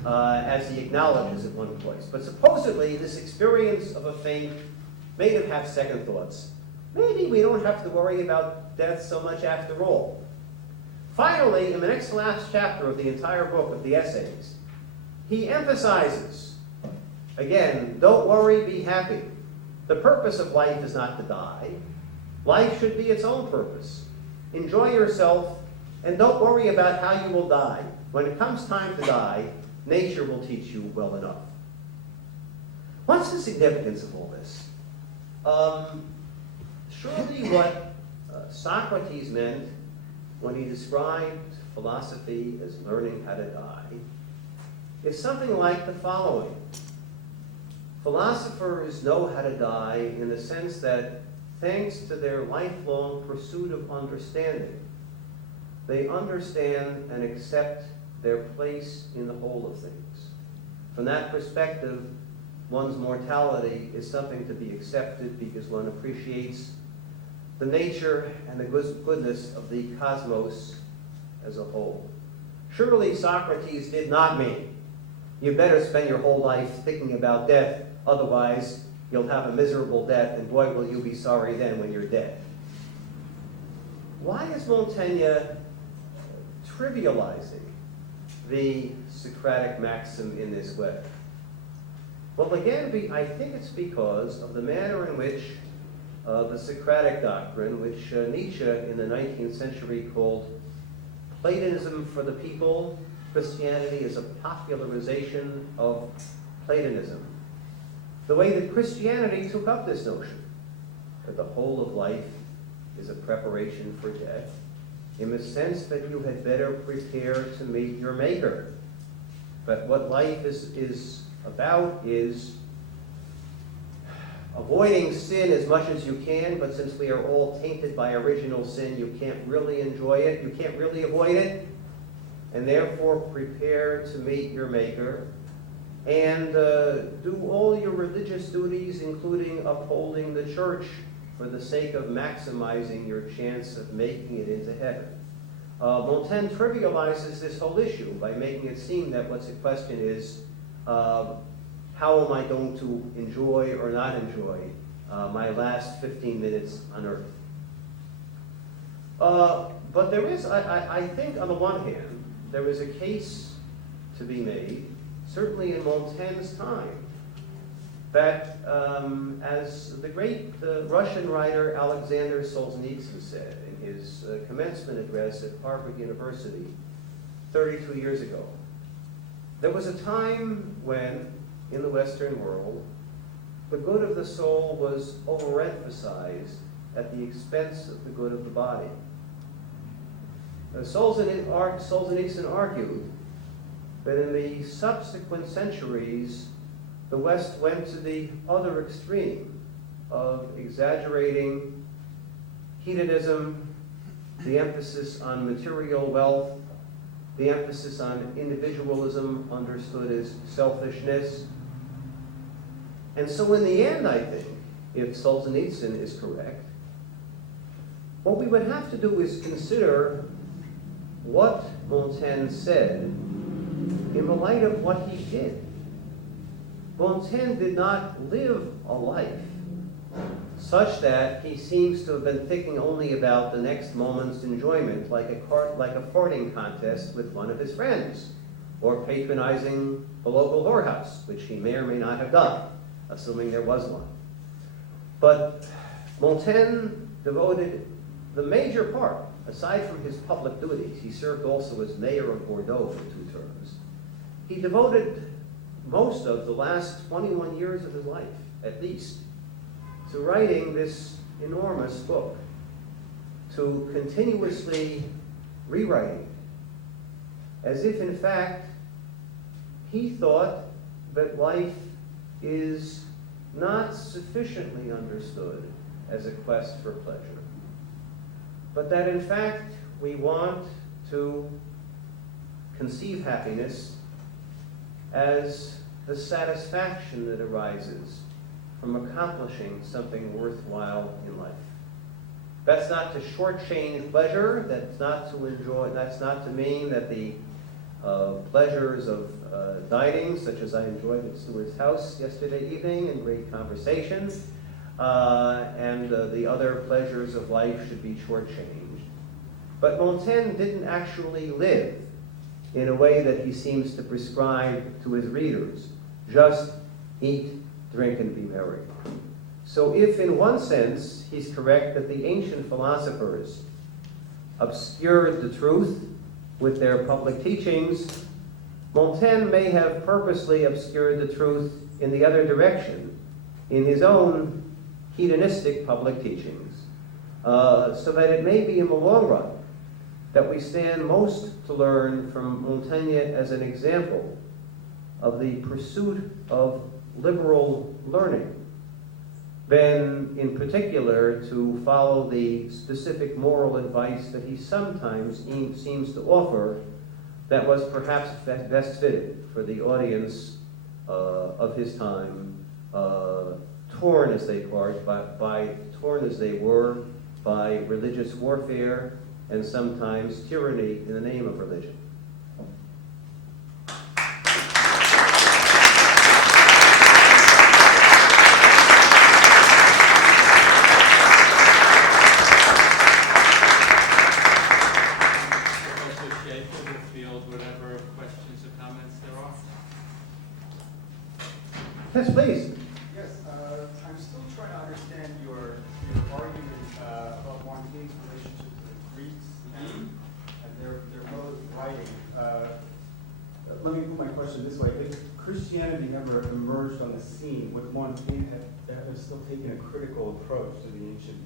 as he acknowledges at one place. But supposedly, this experience of a faint made him have second thoughts. Maybe we don't have to worry about death so much after all. Finally, in the next to last chapter of the entire book of the essays, he emphasizes Again, don't worry, be happy. The purpose of life is not to die. Life should be its own purpose. Enjoy yourself and don't worry about how you will die. When it comes time to die, nature will teach you well enough. What's the significance of all this? Surely what Socrates meant when he described philosophy as learning how to die is something like the following. Philosophers know how to die in the sense that thanks to their lifelong pursuit of understanding, they understand and accept their place in the whole of things. From that perspective, one's mortality is something to be accepted because one appreciates the nature and the goodness of the cosmos as a whole. Surely Socrates did not mean you better spend your whole life thinking about death, otherwise you'll have a miserable death, and boy will you be sorry then when you're dead. Why is Montaigne trivializing the Socratic maxim in this way? Well, again, I think it's because of the manner in which the Socratic doctrine, which Nietzsche in the 19th century called Platonism for the people. Christianity is a popularization of Platonism. The way that Christianity took up this notion, that the whole of life is a preparation for death, in the sense that you had better prepare to meet your Maker. But what life is about is avoiding sin as much as you can, but since we are all tainted by original sin, you can't really enjoy it, you can't really avoid it, and therefore prepare to meet your Maker, and do all your religious duties, including upholding the church, for the sake of maximizing your chance of making it into heaven. Montaigne trivializes this whole issue by making it seem that what's at question is, how am I going to enjoy or not enjoy my last 15 minutes on earth? But there is, I think, on the one hand, there is a case to be made, certainly in Montaigne's time, that as the great Russian writer Alexander Solzhenitsyn said in his commencement address at Harvard University 32 years ago, there was a time when, in the Western world, the good of the soul was overemphasized at the expense of the good of the body. Solzhenitsyn argued that in the subsequent centuries, the West went to the other extreme of exaggerating hedonism, the emphasis on material wealth, the emphasis on individualism understood as selfishness. And so in the end, I think, if Solzhenitsyn is correct, what we would have to do is consider what Montaigne said in the light of what he did. Montaigne did not live a life such that he seems to have been thinking only about the next moment's enjoyment, like a courting contest with one of his friends, or patronizing the local whorehouse, which he may or may not have done, assuming there was one. But Montaigne devoted the major part, aside from his public duties, he served also as mayor of Bordeaux for 2 terms. He devoted most of the last 21 years of his life, at least, to writing this enormous book, to continuously rewriting, as if in fact he thought that life is not sufficiently understood as a quest for pleasure, but that in fact we want to conceive happiness as the satisfaction that arises from accomplishing something worthwhile in life. That's not to shortchange pleasure, that's not to mean that the pleasures of dining, such as I enjoyed at Stewart's house yesterday evening in great conversation, and the other pleasures of life should be shortchanged. But Montaigne didn't actually live in a way that he seems to prescribe to his readers, just eat, drink, and be merry. So if in one sense he's correct that the ancient philosophers obscured the truth with their public teachings, Montaigne may have purposely obscured the truth in the other direction, in his own hedonistic public teachings, so that it may be in the long run that we stand most to learn from Montaigne as an example of the pursuit of liberal learning, than in particular to follow the specific moral advice that he sometimes seems to offer that was perhaps best fitted for the audience of his time, torn as they were by religious warfare and sometimes tyranny in the name of religion. Yes, please. Yes, I'm still trying to understand your argument about Montaigne's relationship to the Greeks and their mode of writing. Let me put my question this way. If Christianity never emerged on the scene, would Montaigne have still taken a critical approach to the ancient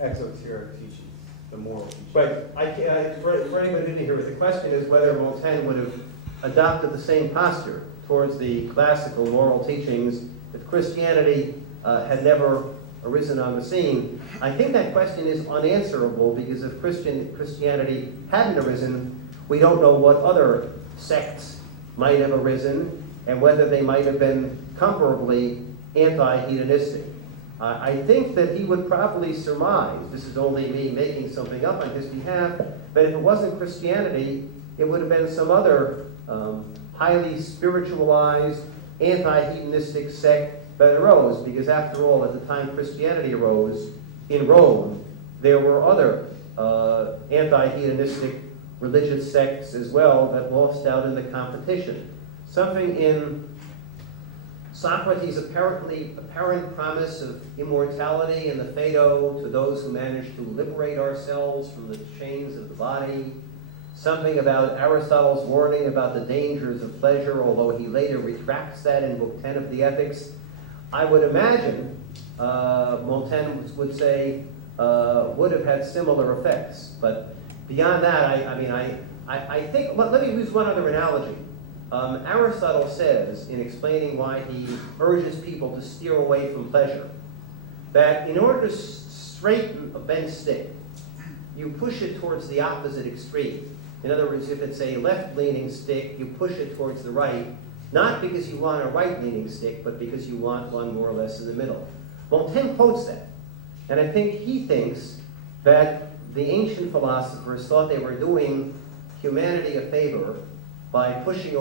exoteric teachings, the moral teachings? Right. For anyone who didn't hear it, the question is whether Montaigne would have adopted the same posture towards the classical moral teachings if Christianity had never arisen on the scene. I think that question is unanswerable because if Christianity hadn't arisen, we don't know what other sects might have arisen and whether they might have been comparably anti-hedonistic. I think that he would probably surmise, this is only me making something up on his behalf, but if it wasn't Christianity, it would have been some other highly spiritualized, anti-hedonistic sect that arose, because after all, at the time Christianity arose in Rome, there were other anti-hedonistic religious sects as well that lost out in the competition. Something in Socrates' apparent promise of immortality and the Phaedo to those who manage to liberate ourselves from the chains of the body. Something about Aristotle's warning about the dangers of pleasure, although he later retracts that in Book 10 of the Ethics. I would imagine Montaigne would say would have had similar effects. But beyond that, I think, let me use one other analogy. Aristotle says, in explaining why he urges people to steer away from pleasure, that in order to straighten a bent stick, you push it towards the opposite extreme. In other words, if it's a left-leaning stick, you push it towards the right, not because you want a right-leaning stick, but because you want one more or less in the middle. Montaigne quotes that, and I think he thinks that the ancient philosophers thought they were doing humanity a favor by pushing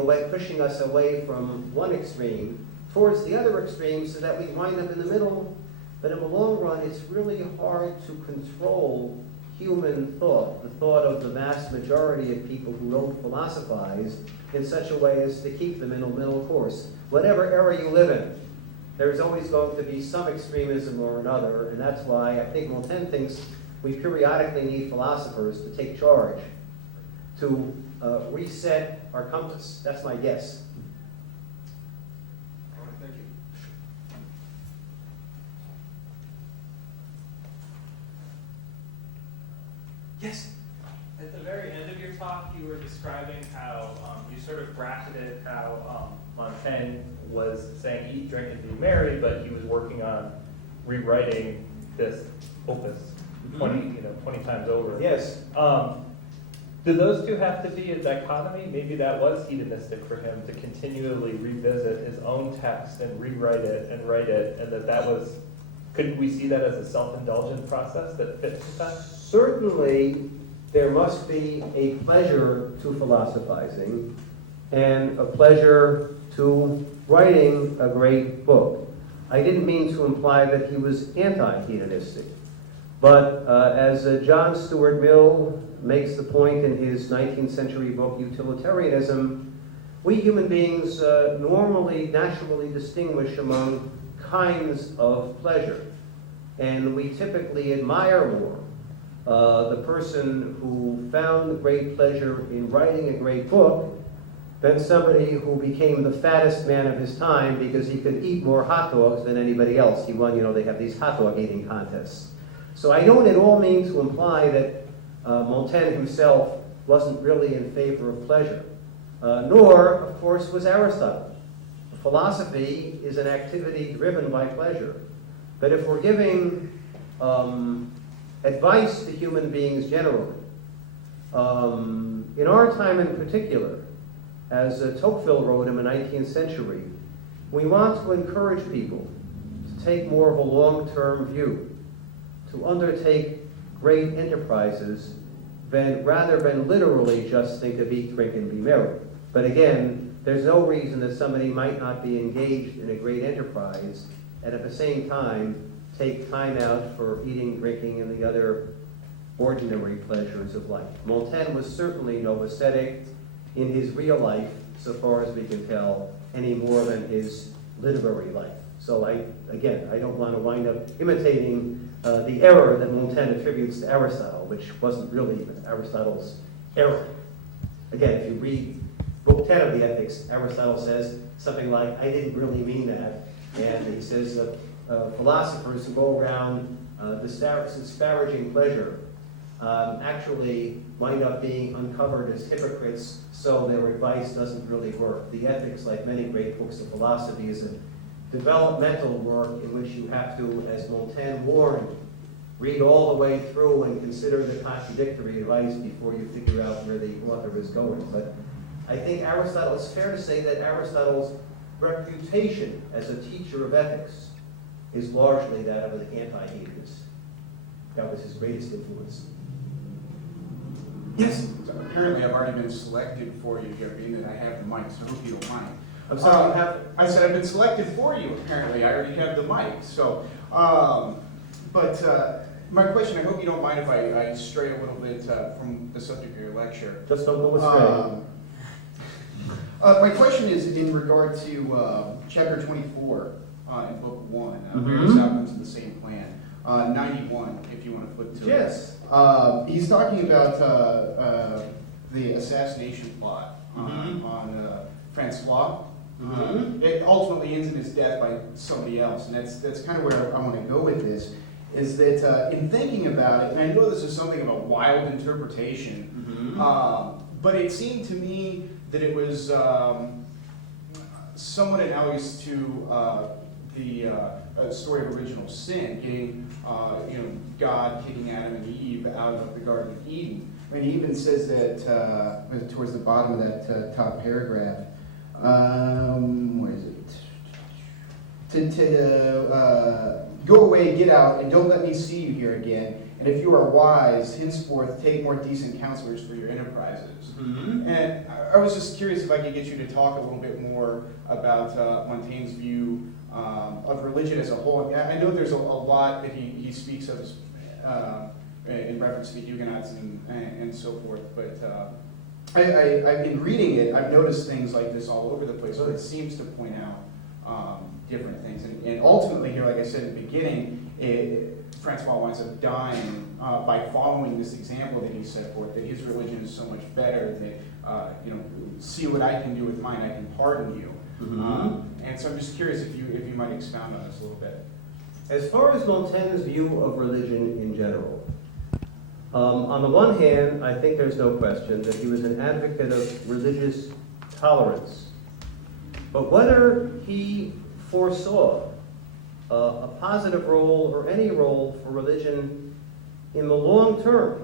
us away from one extreme towards the other extreme so that we wind up in the middle. But in the long run, it's really hard to control human thought, the thought of the vast majority of people who don't philosophize, in such a way as to keep them in a middle course. Whatever era you live in, there's always going to be some extremism or another, and that's why I think Montaigne thinks we periodically need philosophers to take charge, to reset our compass. That's my guess. All right, thank you. Yes? At the very end of your talk, you were describing how you sort of bracketed how Montaigne was saying eat, drink, and be merry, but he was working on rewriting this opus 20 times over. Yes. Do those two have to be a dichotomy? Maybe that was hedonistic for him to continually revisit his own text and rewrite it and write it, and that was, could we see that as a self-indulgent process that fits with that? Certainly, there must be a pleasure to philosophizing and a pleasure to writing a great book. I didn't mean to imply that he was anti-hedonistic, but as John Stuart Mill makes the point in his 19th century book, Utilitarianism, We human beings normally, naturally distinguish among kinds of pleasure. And we typically admire more the person who found great pleasure in writing a great book than somebody who became the fattest man of his time because he could eat more hot dogs than anybody else. He won, they have these hot dog eating contests. So I don't at all mean to imply that Montaigne himself wasn't really in favor of pleasure, nor, of course, was Aristotle. Philosophy is an activity driven by pleasure. But if we're giving advice to human beings generally, in our time in particular, as Tocqueville wrote in the 19th century, we want to encourage people to take more of a long-term view, to undertake great enterprises rather than literally just think of eat, drink, and be merry. But again, there's no reason that somebody might not be engaged in a great enterprise and at the same time take time out for eating, drinking, and the other ordinary pleasures of life. Montaigne was certainly no ascetic in his real life, so far as we can tell, any more than his literary life. So I don't want to wind up imitating the error that Montaigne attributes to Aristotle, which wasn't really Aristotle's error. Again, if you read Book 10 of the Ethics, Aristotle says something like, I didn't really mean that. And he says philosophers who go around disparaging pleasure actually wind up being uncovered as hypocrites, so their advice doesn't really work. The Ethics, like many great books of philosophy, is a developmental work in which you have to, as Montaigne warned, read all the way through and consider the contradictory advice before you figure out where the author is going. But I think it's fair to say that Aristotle's reputation as a teacher of ethics is largely that of an anti-hedonist. That was his greatest influence. Yes? So apparently I've already been selected for you here, being that I have the mic, so I hope you don't mind. I'm sorry, you have... I said I've been selected for you, apparently. I already have the mic. So, my question, I hope you don't mind if I stray a little bit from the subject of your lecture. Just don't go astray. My question is in regard to chapter 24 in book 1, various outcomes of the same plan. 91, if you want to flip to Yes. it. He's talking about the assassination plot on Francois. It ultimately ends in his death by somebody else, and that's kind of where I want to go with this, is that in thinking about it, and I know this is something of a wild interpretation, but it seemed to me that it was somewhat analogous to the story of original sin, getting God kicking Adam and Eve out of the Garden of Eden. I mean, he even says that towards the bottom of that top paragraph. Where is it? To go away, get out, and don't let me see you here again. And if you are wise, henceforth take more decent counselors for your enterprises. And I was just curious if I could get you to talk a little bit more about Montaigne's view of religion as a whole. I know there's a lot that he speaks of in reference to the Huguenots and so forth, but I've been reading it. I've noticed things like this all over the place, so it seems to point out different things. And ultimately here, like I said in the beginning, Francois winds up dying by following this example that he set forth, that his religion is so much better, that, see what I can do with mine, I can pardon you. And so I'm just curious if you might expound on this a little bit. As far as Montaigne's view of religion in general, on the one hand, I think there's no question that he was an advocate of religious tolerance. But whether he foresaw a positive role or any role for religion in the long term,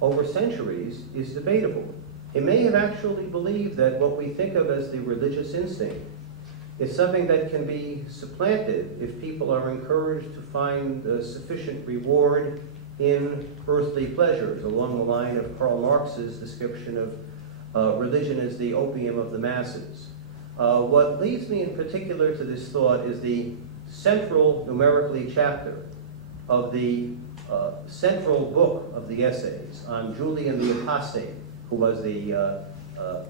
over centuries, is debatable. He may have actually believed that what we think of as the religious instinct is something that can be supplanted if people are encouraged to find sufficient reward in earthly pleasures, along the line of Karl Marx's description of religion as the opium of the masses. What leads me in particular to this thought is the central numerically chapter of the central book of the essays on Julian the Apostate, who was the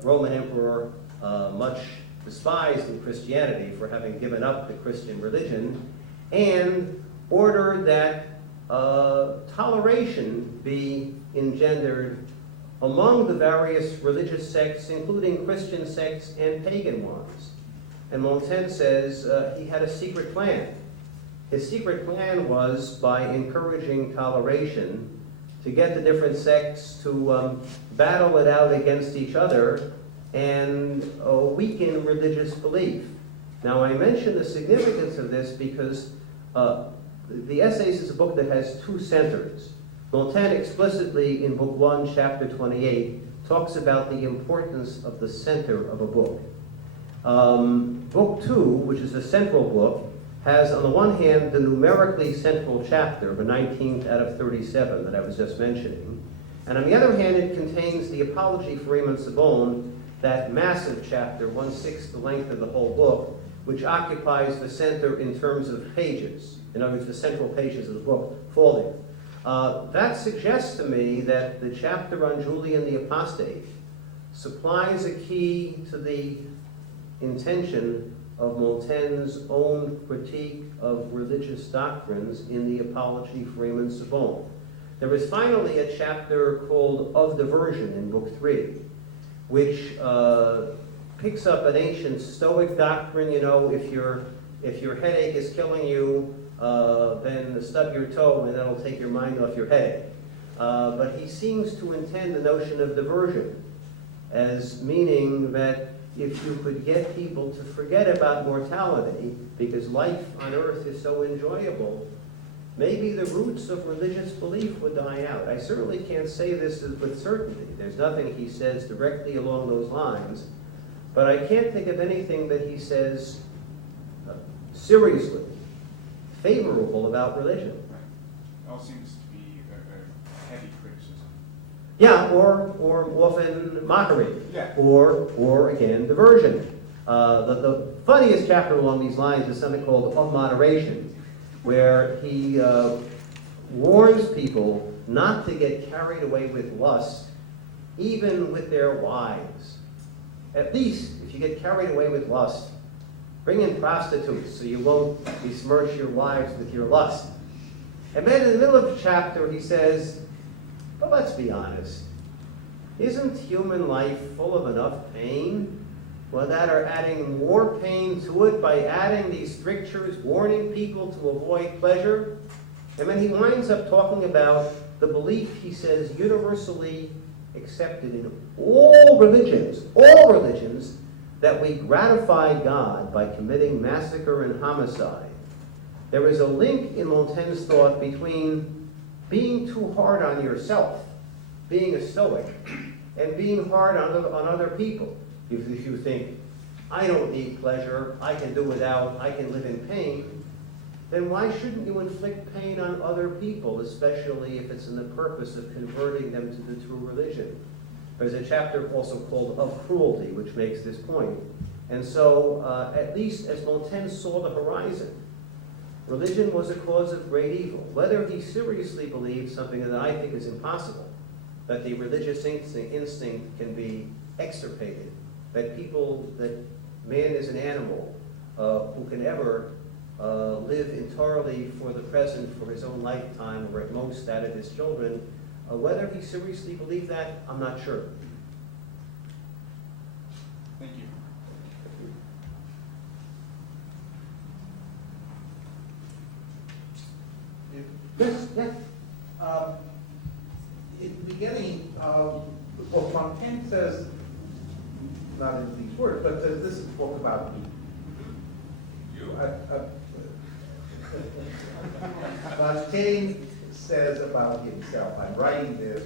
Roman emperor much despised in Christianity for having given up the Christian religion, and ordered that toleration be engendered among the various religious sects, including Christian sects and pagan ones. And Montaigne says he had a secret plan. His secret plan was, by encouraging toleration, to get the different sects to battle it out against each other and weaken religious belief. Now, I mention the significance of this because the Essays is a book that has two centers. Montaigne explicitly in Book 1, Chapter 28, talks about the importance of the center of a book. Book 2, which is the central book, has on the one hand the numerically central chapter, the 19th out of 37 that I was just mentioning, and on the other hand it contains the Apology for Raymond Sebone, that massive chapter, 1/6 the length of the whole book, which occupies the center in terms of pages. In other words, the central pages of the book fall there. That suggests to me that the chapter on Julian the Apostate supplies a key to the intention of Montaigne's own critique of religious doctrines in the Apology for Raymond Sebone. There is finally a chapter called Of Diversion in Book 3, which picks up an ancient Stoic doctrine. You know, if your headache is killing you, then stub your toe and that'll take your mind off your headache. But he seems to intend the notion of diversion as meaning that if you could get people to forget about mortality because life on earth is so enjoyable, maybe the roots of religious belief would die out. I certainly can't say this with certainty. There's nothing he says directly along those lines, but I can't think of anything that he says seriously favorable about religion. It all seems to be a heavy criticism. Yeah, or often mockery. Yeah. Or again, diversion. The funniest chapter along these lines is something called Of Moderation, where he warns people not to get carried away with lust, even with their wives. At least, if you get carried away with lust, bring in prostitutes so you won't besmirch your wives with your lust. And then in the middle of the chapter, he says, but let's be honest. Isn't human life full of enough pain without our adding more pain to it by adding these strictures, warning people to avoid pleasure? And then he winds up talking about the belief, he says, universally accepted in all religions, that we gratify God by committing massacre and homicide. There is a link in Montaigne's thought between being too hard on yourself, being a Stoic, and being hard on other people. If you think, I don't need pleasure, I can do without, I can live in pain, then why shouldn't you inflict pain on other people, especially if it's in the purpose of converting them to the true religion? There's a chapter also called Of Cruelty, which makes this point. And so, at least as Montaigne saw the horizon, religion was a cause of great evil. Whether he seriously believed something that I think is impossible, that the religious instinct can be extirpated, that man is an animal who can ever live entirely for the present, for his own lifetime, or at most that of his children. Whether he seriously believed that, I'm not sure. Thank you. Yes, yes. In the beginning, well, Montaigne says, not in these words, but says this is a book about me. Montaigne says about himself, I'm writing this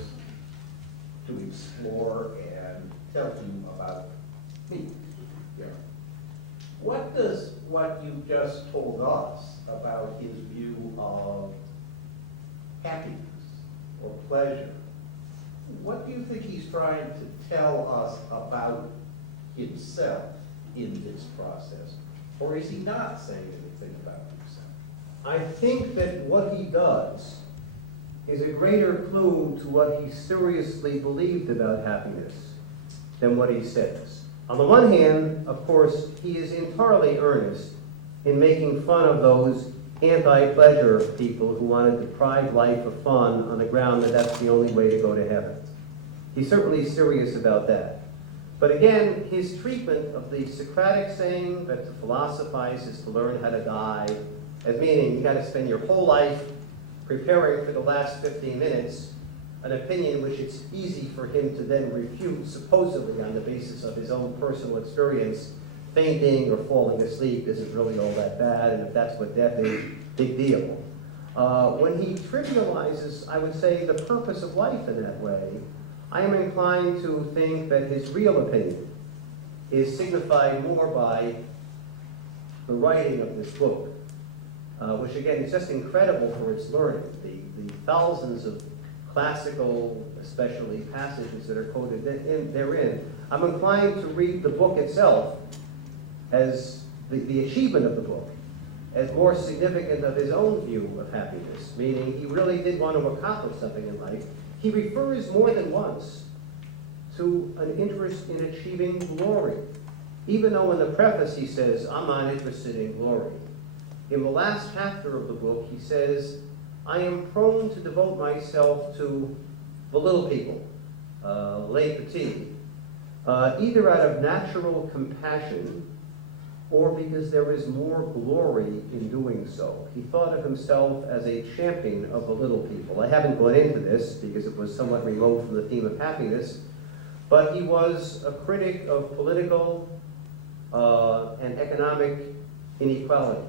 to explore and tell you about me. Yeah. What does what you just told us about his view of happiness or pleasure, what do you think he's trying to tell us about himself in this process? Or is he not saying anything about himself? I think that what he does is a greater clue to what he seriously believed about happiness than what he says. On the one hand, of course, he is entirely earnest in making fun of those anti-pleasure people who want to deprive life of fun on the ground that that's the only way to go to heaven. He's certainly serious about that. But again, his treatment of the Socratic saying that to philosophize is to learn how to die, as meaning you got to spend your whole life preparing for the last 15 minutes, an opinion which it's easy for him to then refute, supposedly on the basis of his own personal experience. Fainting or falling asleep isn't really all that bad, and if that's what death is, big deal. When he trivializes, I would say, the purpose of life in that way, I am inclined to think that his real opinion is signified more by the writing of this book, which again is just incredible for its learning. The thousands of classical, especially, passages that are quoted therein. I'm inclined to read the book itself as the achievement of the book, as more significant of his own view of happiness, meaning he really did want to accomplish something in life. He refers more than once to an interest in achieving glory, even though in the preface he says, I'm not interested in glory. In the last chapter of the book, he says, I am prone to devote myself to the little people, les petits, either out of natural compassion or because there is more glory in doing so. He thought of himself as a champion of the little people. I haven't gone into this because it was somewhat remote from the theme of happiness, but he was a critic of political and economic inequality.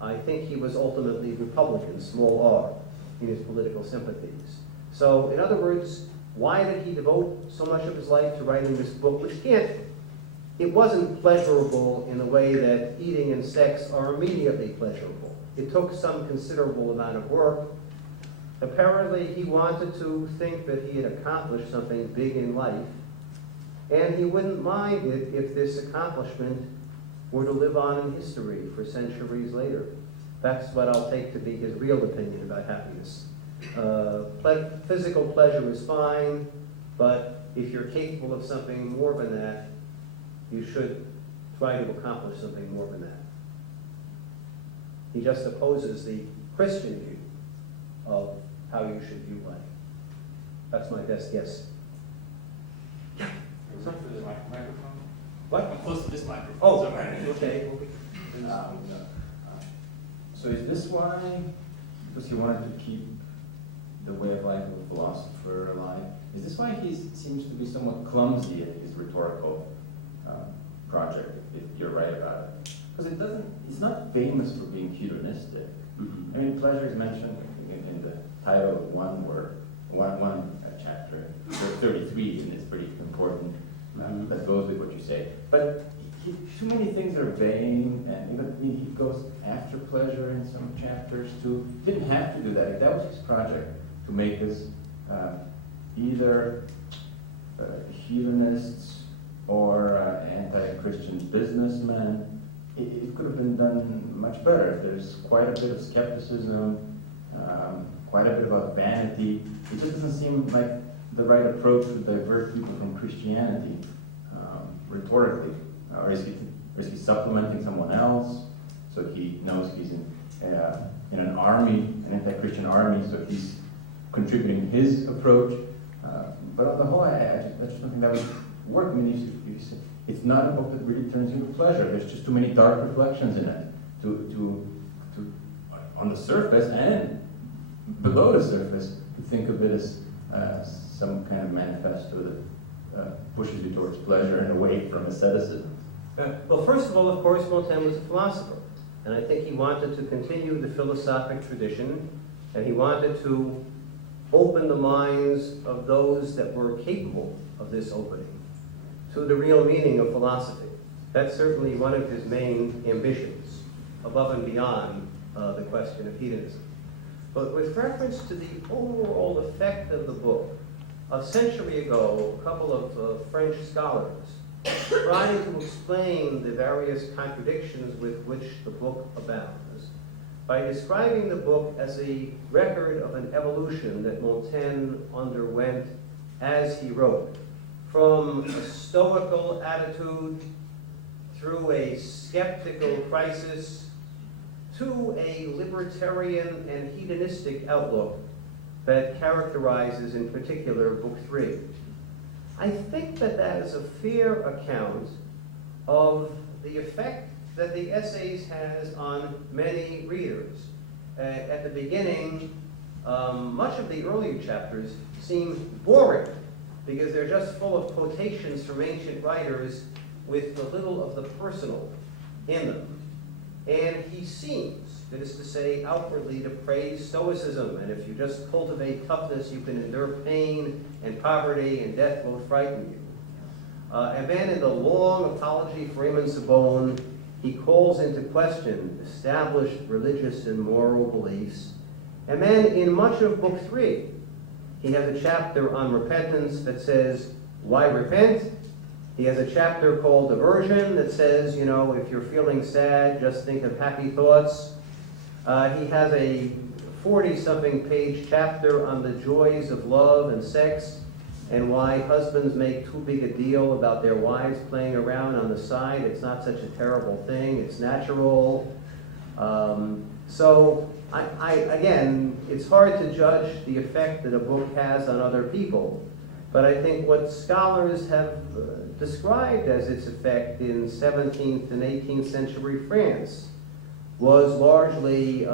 I think he was ultimately Republican, small r, in his political sympathies. So, in other words, why did he devote so much of his life to writing this book, which it wasn't pleasurable in the way that eating and sex are immediately pleasurable. It took some considerable amount of work. Apparently, he wanted to think that he had accomplished something big in life, and he wouldn't mind it if this accomplishment were to live on in history for centuries later. That's what I'll take to be his real opinion about happiness. Physical pleasure is fine, but if you're capable of something more than that, you should try to accomplish something more than that. He just opposes the Christian view of how you should view life. That's my best guess. Yeah. Close to the microphone? What? I'm close to this microphone. Oh, so- okay. So is this why, because he wanted to keep the way of life of a philosopher alive, is this why he seems to be somewhat clumsy in his rhetorical project, if you're right about it? Because it's not famous for being hedonistic. I mean, pleasure is mentioned in the title of one chapter, 33, and it's pretty important. That goes with what you say. But too many things are vain, and even he goes after pleasure in some chapters too. He didn't have to do that. That was his project, to make us either hedonists or anti-Christian businessmen. It could have been done much better. There's quite a bit of skepticism, quite a bit about vanity. It just doesn't seem like the right approach to divert people from Christianity rhetorically. Or is he supplementing someone else? So he knows he's in an army, an anti-Christian army, so he's contributing his approach. But on the whole, I just don't think that would work. I mean, it's not a book that really turns into pleasure. There's just too many dark reflections in it. To on the surface and below the surface, to think of it as some kind of manifesto that pushes you towards pleasure and away from asceticism. Well, first of all, of course, Montaigne was a philosopher. And I think he wanted to continue the philosophic tradition, and he wanted to open the minds of those that were capable of this opening to the real meaning of philosophy. That's certainly one of his main ambitions, above and beyond the question of hedonism. But with reference to the overall effect of the book, a century ago, a couple of French scholars trying to explain the various contradictions with which the book abounds by describing the book as a record of an evolution that Montaigne underwent as he wrote, from a stoical attitude through a skeptical crisis to a libertarian and hedonistic outlook that characterizes in particular Book 3. I think that that is a fair account of the effect that the essays has on many readers. At the beginning, much of the earlier chapters seem boring because they're just full of quotations from ancient writers with a little of the personal in them. And he seems, that is to say, outwardly to praise Stoicism, and if you just cultivate toughness, you can endure pain and poverty, and death won't frighten you. And then in the long apology for Raymond Sabone, he calls into question established religious and moral beliefs. And then in much of Book 3, he has a chapter on repentance that says, why repent? He has a chapter called Aversion that says, you know, if you're feeling sad, just think of happy thoughts. He has a 40-something page chapter on the joys of love and sex and why husbands make too big a deal about their wives playing around on the side. It's not such a terrible thing. It's natural. So, again, it's hard to judge the effect that a book has on other people. But I think what scholars have described as its effect in 17th and 18th century France was largely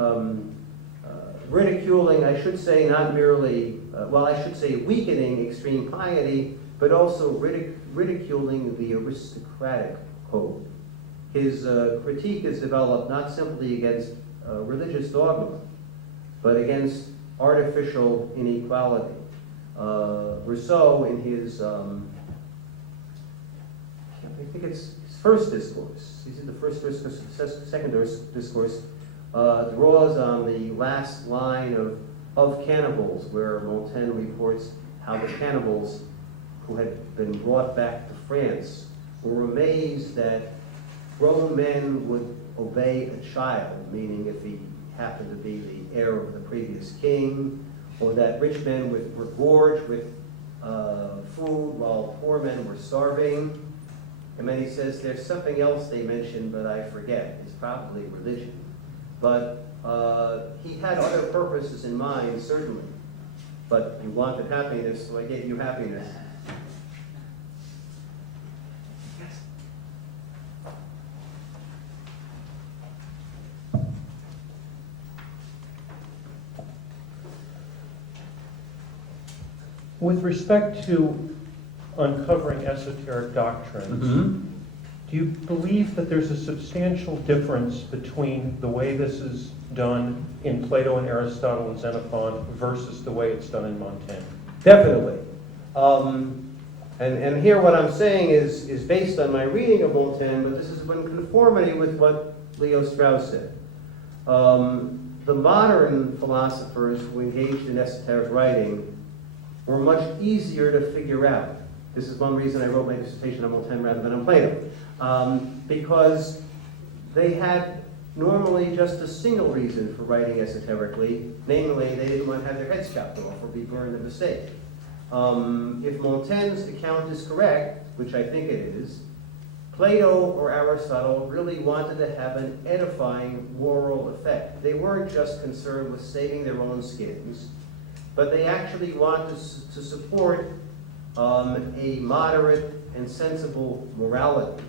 ridiculing, I should say, not merely, I should say weakening extreme piety, but also ridiculing the aristocratic code. His critique is developed not simply against religious dogma, but against artificial inequality. Rousseau, in his, I think it's his first discourse, he's in the first discourse, second discourse, draws on the last line of Cannibals, where Montaigne reports how the cannibals who had been brought back to France were amazed that grown men would obey a child, meaning if he happened to be the heir of the previous king, or that rich men were gorged with food while poor men were starving. And then he says there's something else they mentioned, but I forget. It's probably religion. But he had other purposes in mind, certainly. But you wanted happiness, so I gave you happiness. With respect to uncovering esoteric doctrines, do you believe that there's a substantial difference between the way this is done in Plato and Aristotle and Xenophon versus the way it's done in Montaigne? Definitely. And here what I'm saying is based on my reading of Montaigne, but this is in conformity with what Leo Strauss said. The modern philosophers who engaged in esoteric writing were much easier to figure out. This is one reason I wrote my dissertation on Montaigne rather than on Plato. Because they had normally just a single reason for writing esoterically, namely they didn't want to have their heads chopped off or be burned at the stake. If Montaigne's account is correct, which I think it is, Plato or Aristotle really wanted to have an edifying moral effect. They weren't just concerned with saving their own skins, but they actually wanted to support a moderate and sensible morality.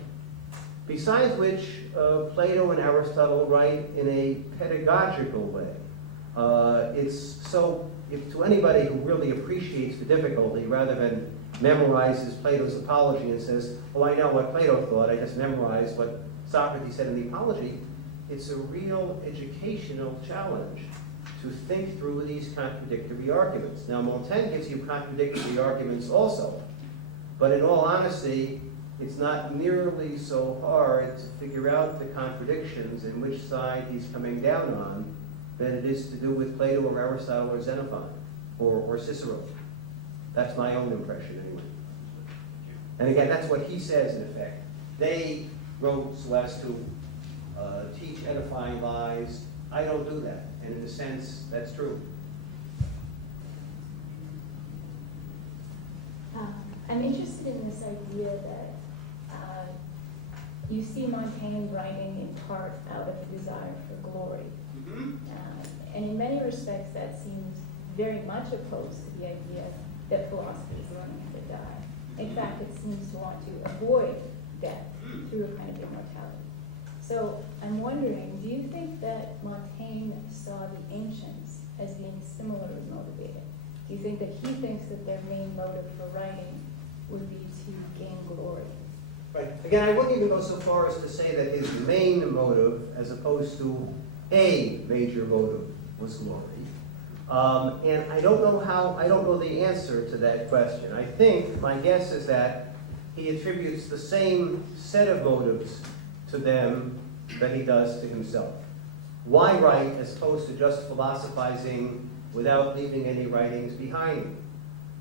Besides which, Plato and Aristotle write in a pedagogical way. If to anybody who really appreciates the difficulty, rather than memorizes Plato's Apology and says, oh, I know what Plato thought, I just memorized what Socrates said in the Apology, it's a real educational challenge to think through these contradictory arguments. Now, Montaigne gives you contradictory arguments also, but in all honesty, it's not nearly so hard to figure out the contradictions in which side he's coming down on than it is to do with Plato or Aristotle or Xenophon or Cicero. That's my own impression anyway. And again, that's what he says in effect. They wrote so as to teach edifying lies. I don't do that. And in a sense, that's true. I'm interested in this idea that you see Montaigne writing in part out of a desire for glory. And in many respects, that seems very much opposed to the idea that philosophy is learning how to die. In fact, it seems to want to avoid death through a kind of immortality. So I'm wondering, do you think that Montaigne saw the ancients as being similarly motivated? Do you think that he thinks that their main motive for writing would be to gain glory? Right. Again, I wouldn't even go so far as to say that his main motive, as opposed to a major motive, was glory. And I don't know the answer to that question. I think, my guess is that he attributes the same set of motives to them that he does to himself. Why write as opposed to just philosophizing without leaving any writings behind you?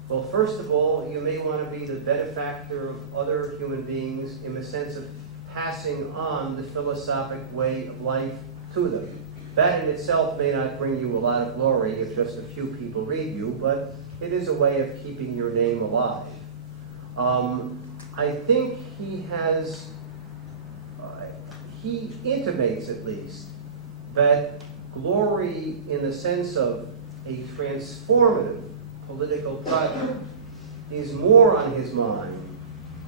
Well, first of all, you may want to be the benefactor of other human beings in the sense of passing on the philosophic way of life to them. That in itself may not bring you a lot of glory if just a few people read you, but it is a way of keeping your name alive. I think he intimates at least that glory in the sense of a transformative political project is more on his mind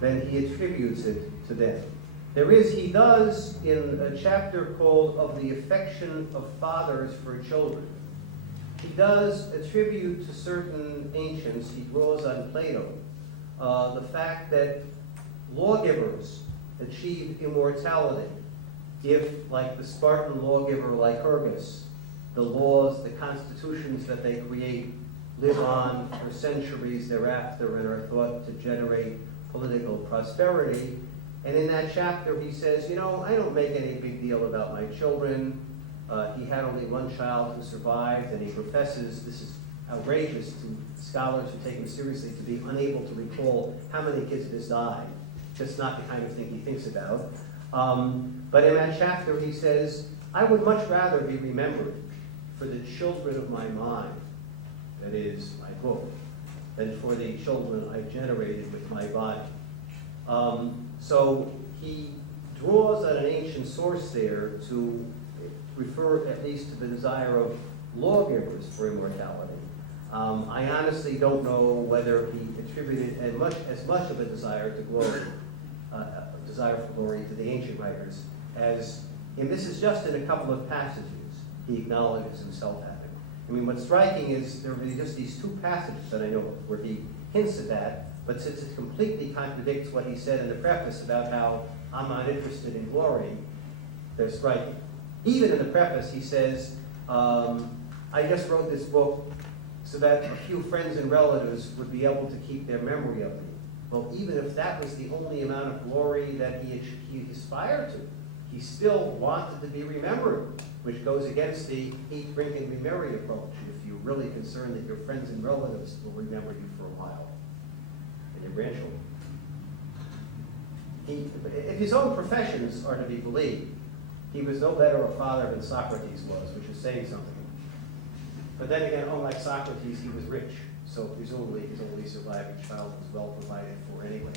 than he attributes it to them. He does, in a chapter called Of the Affection of Fathers for Children, he does attribute to certain ancients, he draws on Plato, the fact that lawgivers achieve immortality if, like the Spartan lawgiver Lycurgus, the laws, the constitutions that they create live on for centuries thereafter and are thought to generate political prosperity. And in that chapter he says, I don't make any big deal about my children. He had only one child who survived, and he professes, this is outrageous to scholars who take him seriously, to be unable to recall how many kids of his died. Just not the kind of thing he thinks about. But in that chapter he says, I would much rather be remembered for the children of my mind, that is, my book, than for the children I generated with my body. So he draws on an ancient source there to refer at least to the desire of lawgivers for immortality. I honestly don't know whether he attributed as much of a desire to glory, desire for glory to the ancient writers as, and this is just in a couple of passages he acknowledges himself having. I mean, what's striking is there are just these two passages that I know of where he hints at that, but since it completely contradicts what he said in the preface about how I'm not interested in glory, they're striking. Even in the preface, he says, I just wrote this book so that a few friends and relatives would be able to keep their memory of me. Well, even if that was the only amount of glory that he aspired to, he still wanted to be remembered, which goes against the eat, drink, and be merry approach. If you're really concerned that your friends and relatives will remember you for a while, and your grandchildren. If his own professions are to be believed, he was no better a father than Socrates was, which is saying something. But then again, unlike Socrates, he was rich, so presumably his only surviving child was well provided for anyway.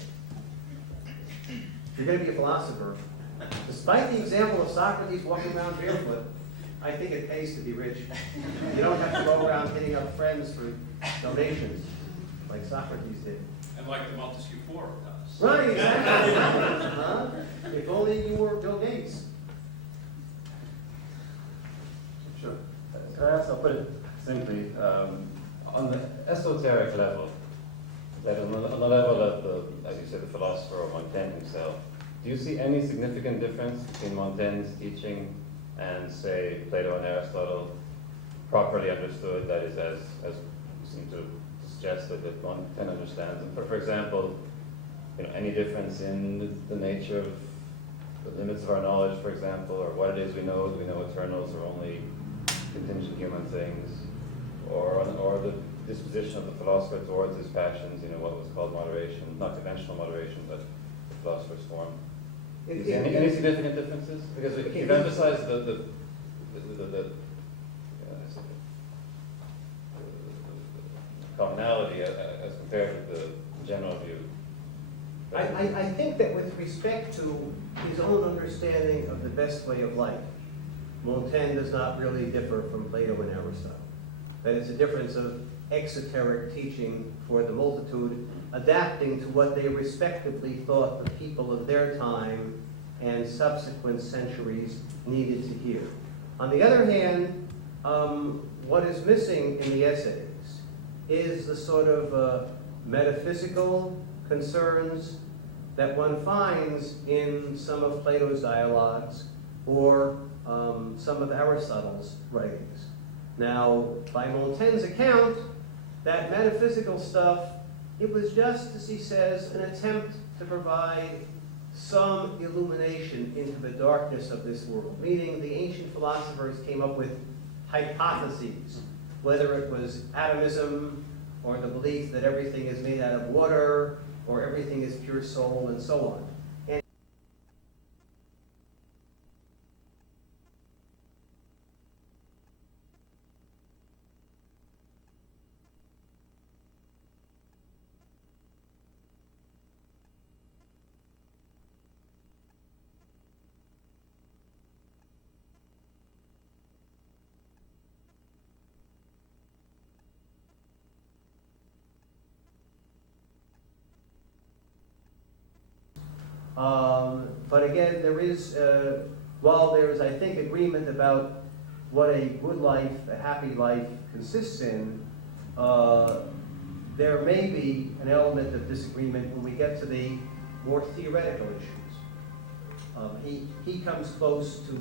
If you're going to be a philosopher, despite the example of Socrates walking around barefoot, I think it pays to be rich. You don't have to go around hitting up friends for donations like Socrates did. And like the Montesquieu does. Right, exactly. If only you were Bill Gates. Sure. Perhaps I'll put it simply, on the esoteric level, that on the level of the, as you said, the philosopher or Montaigne himself, do you see any significant difference between Montaigne's teaching and, say, Plato and Aristotle, properly understood, that is, as you seem to suggest that Montaigne understands? And for example, any difference in the nature of the limits of our knowledge, for example, or what it is we know? Do we know eternals or only contingent human things? Or the disposition of the philosopher towards his passions, what was called moderation, not conventional moderation, but the philosopher's form. Any significant differences? Because you've emphasized the commonality as compared with the general view. I think that with respect to his own understanding of the best way of life, Montaigne does not really differ from Plato and Aristotle. That it's a difference of exoteric teaching for the multitude, adapting to what they respectively thought the people of their time and subsequent centuries needed to hear. On the other hand, what is missing in the essays is the sort of metaphysical concerns that one finds in some of Plato's dialogues or some of Aristotle's writings. Now, by Montaigne's account, that metaphysical stuff, it was just, as he says, an attempt to provide some illumination into the darkness of this world, meaning the ancient philosophers came up with hypotheses, whether it was atomism or the belief that everything is made out of water or everything is pure soul and so on. But again, there is, while there is, I think, agreement about what a good life, a happy life consists in, there may be an element of disagreement when we get to the more theoretical issues. He comes close to,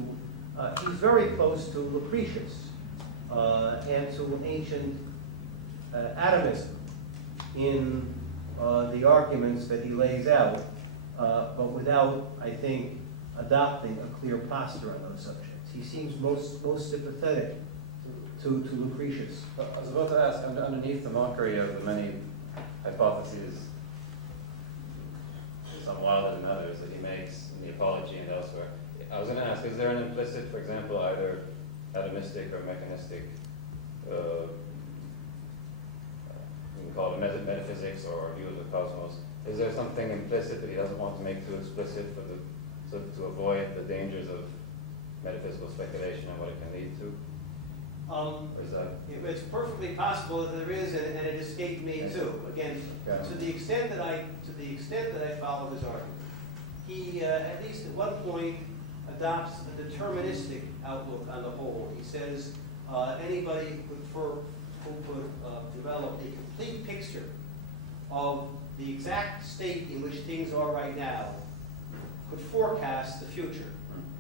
he's very close to Lucretius and to ancient atomism in the arguments that he lays out. But without, I think, adopting a clear posture on those subjects. He seems most sympathetic to Lucretius. I was about to ask, underneath the mockery of the many hypotheses, some wilder than others, that he makes in the Apology and elsewhere, I was going to ask, is there an implicit, for example, either atomistic or mechanistic, we can call it metaphysics or view of the cosmos? Is there something implicit that he doesn't want to make too explicit to avoid the dangers of metaphysical speculation and what it can lead to? Or is that? It's perfectly possible that there is, and it escaped me too. Again, to the extent that I follow his argument, he at least at one point adopts a deterministic outlook on the whole. He says anybody who could develop a complete picture of the exact state in which things are right now could forecast the future.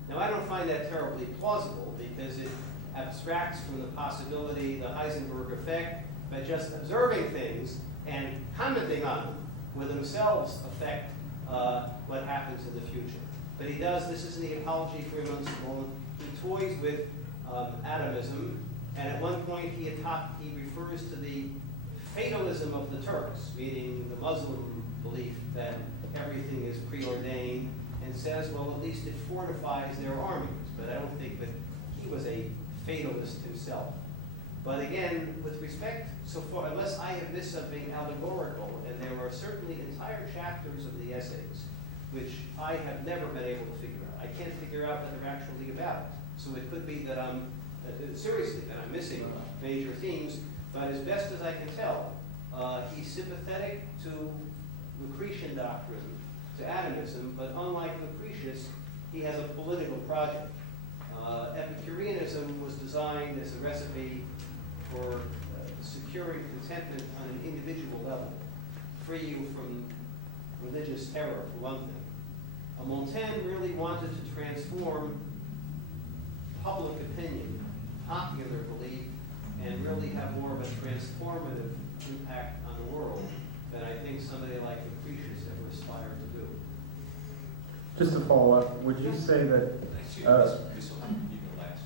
Now, I don't find that terribly plausible because it abstracts from the possibility, the Heisenberg effect, by just observing things and commenting on them will themselves affect what happens in the future. But he does, this is in the Apology for Enunciable, he toys with atomism, and at one point he refers to the fatalism of the Turks, meaning the Muslim belief that everything is preordained, and says, well, at least it fortifies their armies. But I don't think that he was a fatalist himself. But again, with respect, so far, unless I have missed something allegorical, and there are certainly entire chapters of the essays which I have never been able to figure out. I can't figure out what they're actually about. So it could be that I'm, seriously, that I'm missing major themes. But as best as I can tell, he's sympathetic to Lucretian doctrine, to atomism, but unlike Lucretius, he has a political project. Epicureanism was designed as a recipe for securing contentment on an individual level, free you from religious terror, for one thing. Montaigne really wanted to transform public opinion, popular belief, and really have more of a transformative impact on the world than I think somebody like Lucretius ever aspired to do. Just to follow up, would you say that, Excuse me, we still have to keep it last.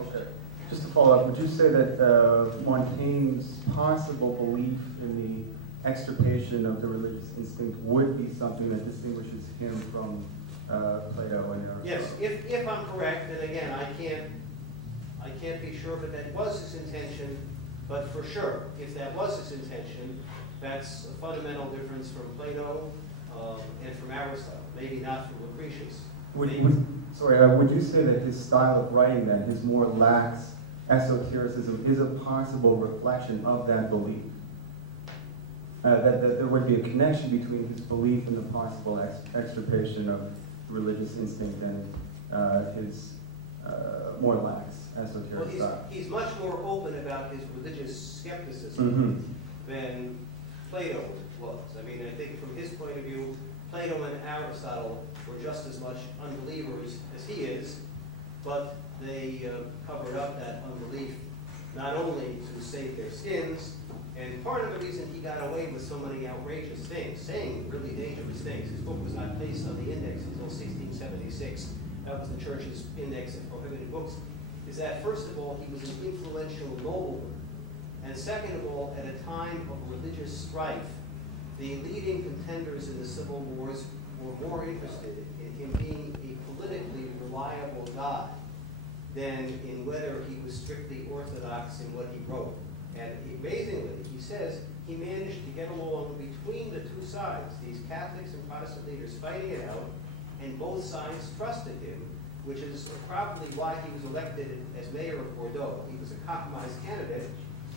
okay, just to follow up, would you say that Montaigne's possible belief in the extirpation of the religious instinct would be something that distinguishes him from Plato and Aristotle? Yes, if I'm correct, and again, I can't be sure, but that was his intention. But for sure, if that was his intention, that's a fundamental difference from Plato and from Aristotle, maybe not from Lucretius. Would you say that his style of writing, then, his more lax esotericism, is a possible reflection of that belief? That there would be a connection between his belief and the possible extirpation of religious instinct and his more lax esoteric Well, style? he's much more open about his religious skepticism than Plato was. I mean, I think from his point of view, Plato and Aristotle were just as much unbelievers as he is, but they covered up that unbelief not only to save their skins, and part of the reason he got away with so many outrageous things, saying really dangerous things, his book was not placed on the index until 1676. That was the church's index of prohibited books. Is that, first of all, he was an influential nobleman, and second of all, at a time of religious strife, the leading contenders in the civil wars were more interested in him being a politically reliable god than in whether he was strictly orthodox in what he wrote. And amazingly, he says he managed to get along between the two sides, these Catholics and Protestant leaders fighting it out, and both sides trusted him, which is probably why he was elected as mayor of Bordeaux. He was a compromise candidate,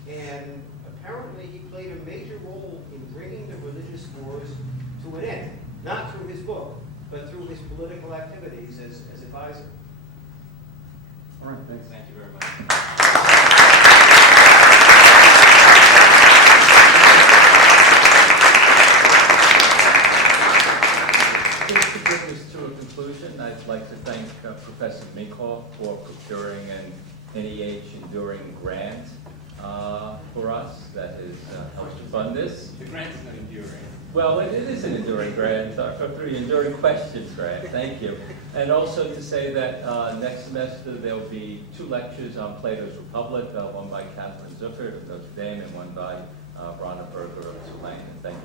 and apparently he played a major role in bringing the religious wars to an end, not through his book, but through his political activities as advisor. All right, thanks. Thank you very much. Just to bring this to a conclusion, I'd like to thank Professor Minkoff for procuring an NEH enduring grant for us. That is helped to fund this. The grant is not enduring. Well, it is an enduring grant, for the enduring questions grant. Thank you. And also to say that next semester there will be 2 lectures on Plato's Republic, one by Catherine Zuckert of Notre Dame and one by Ronna Berger of Tulane. Thank you.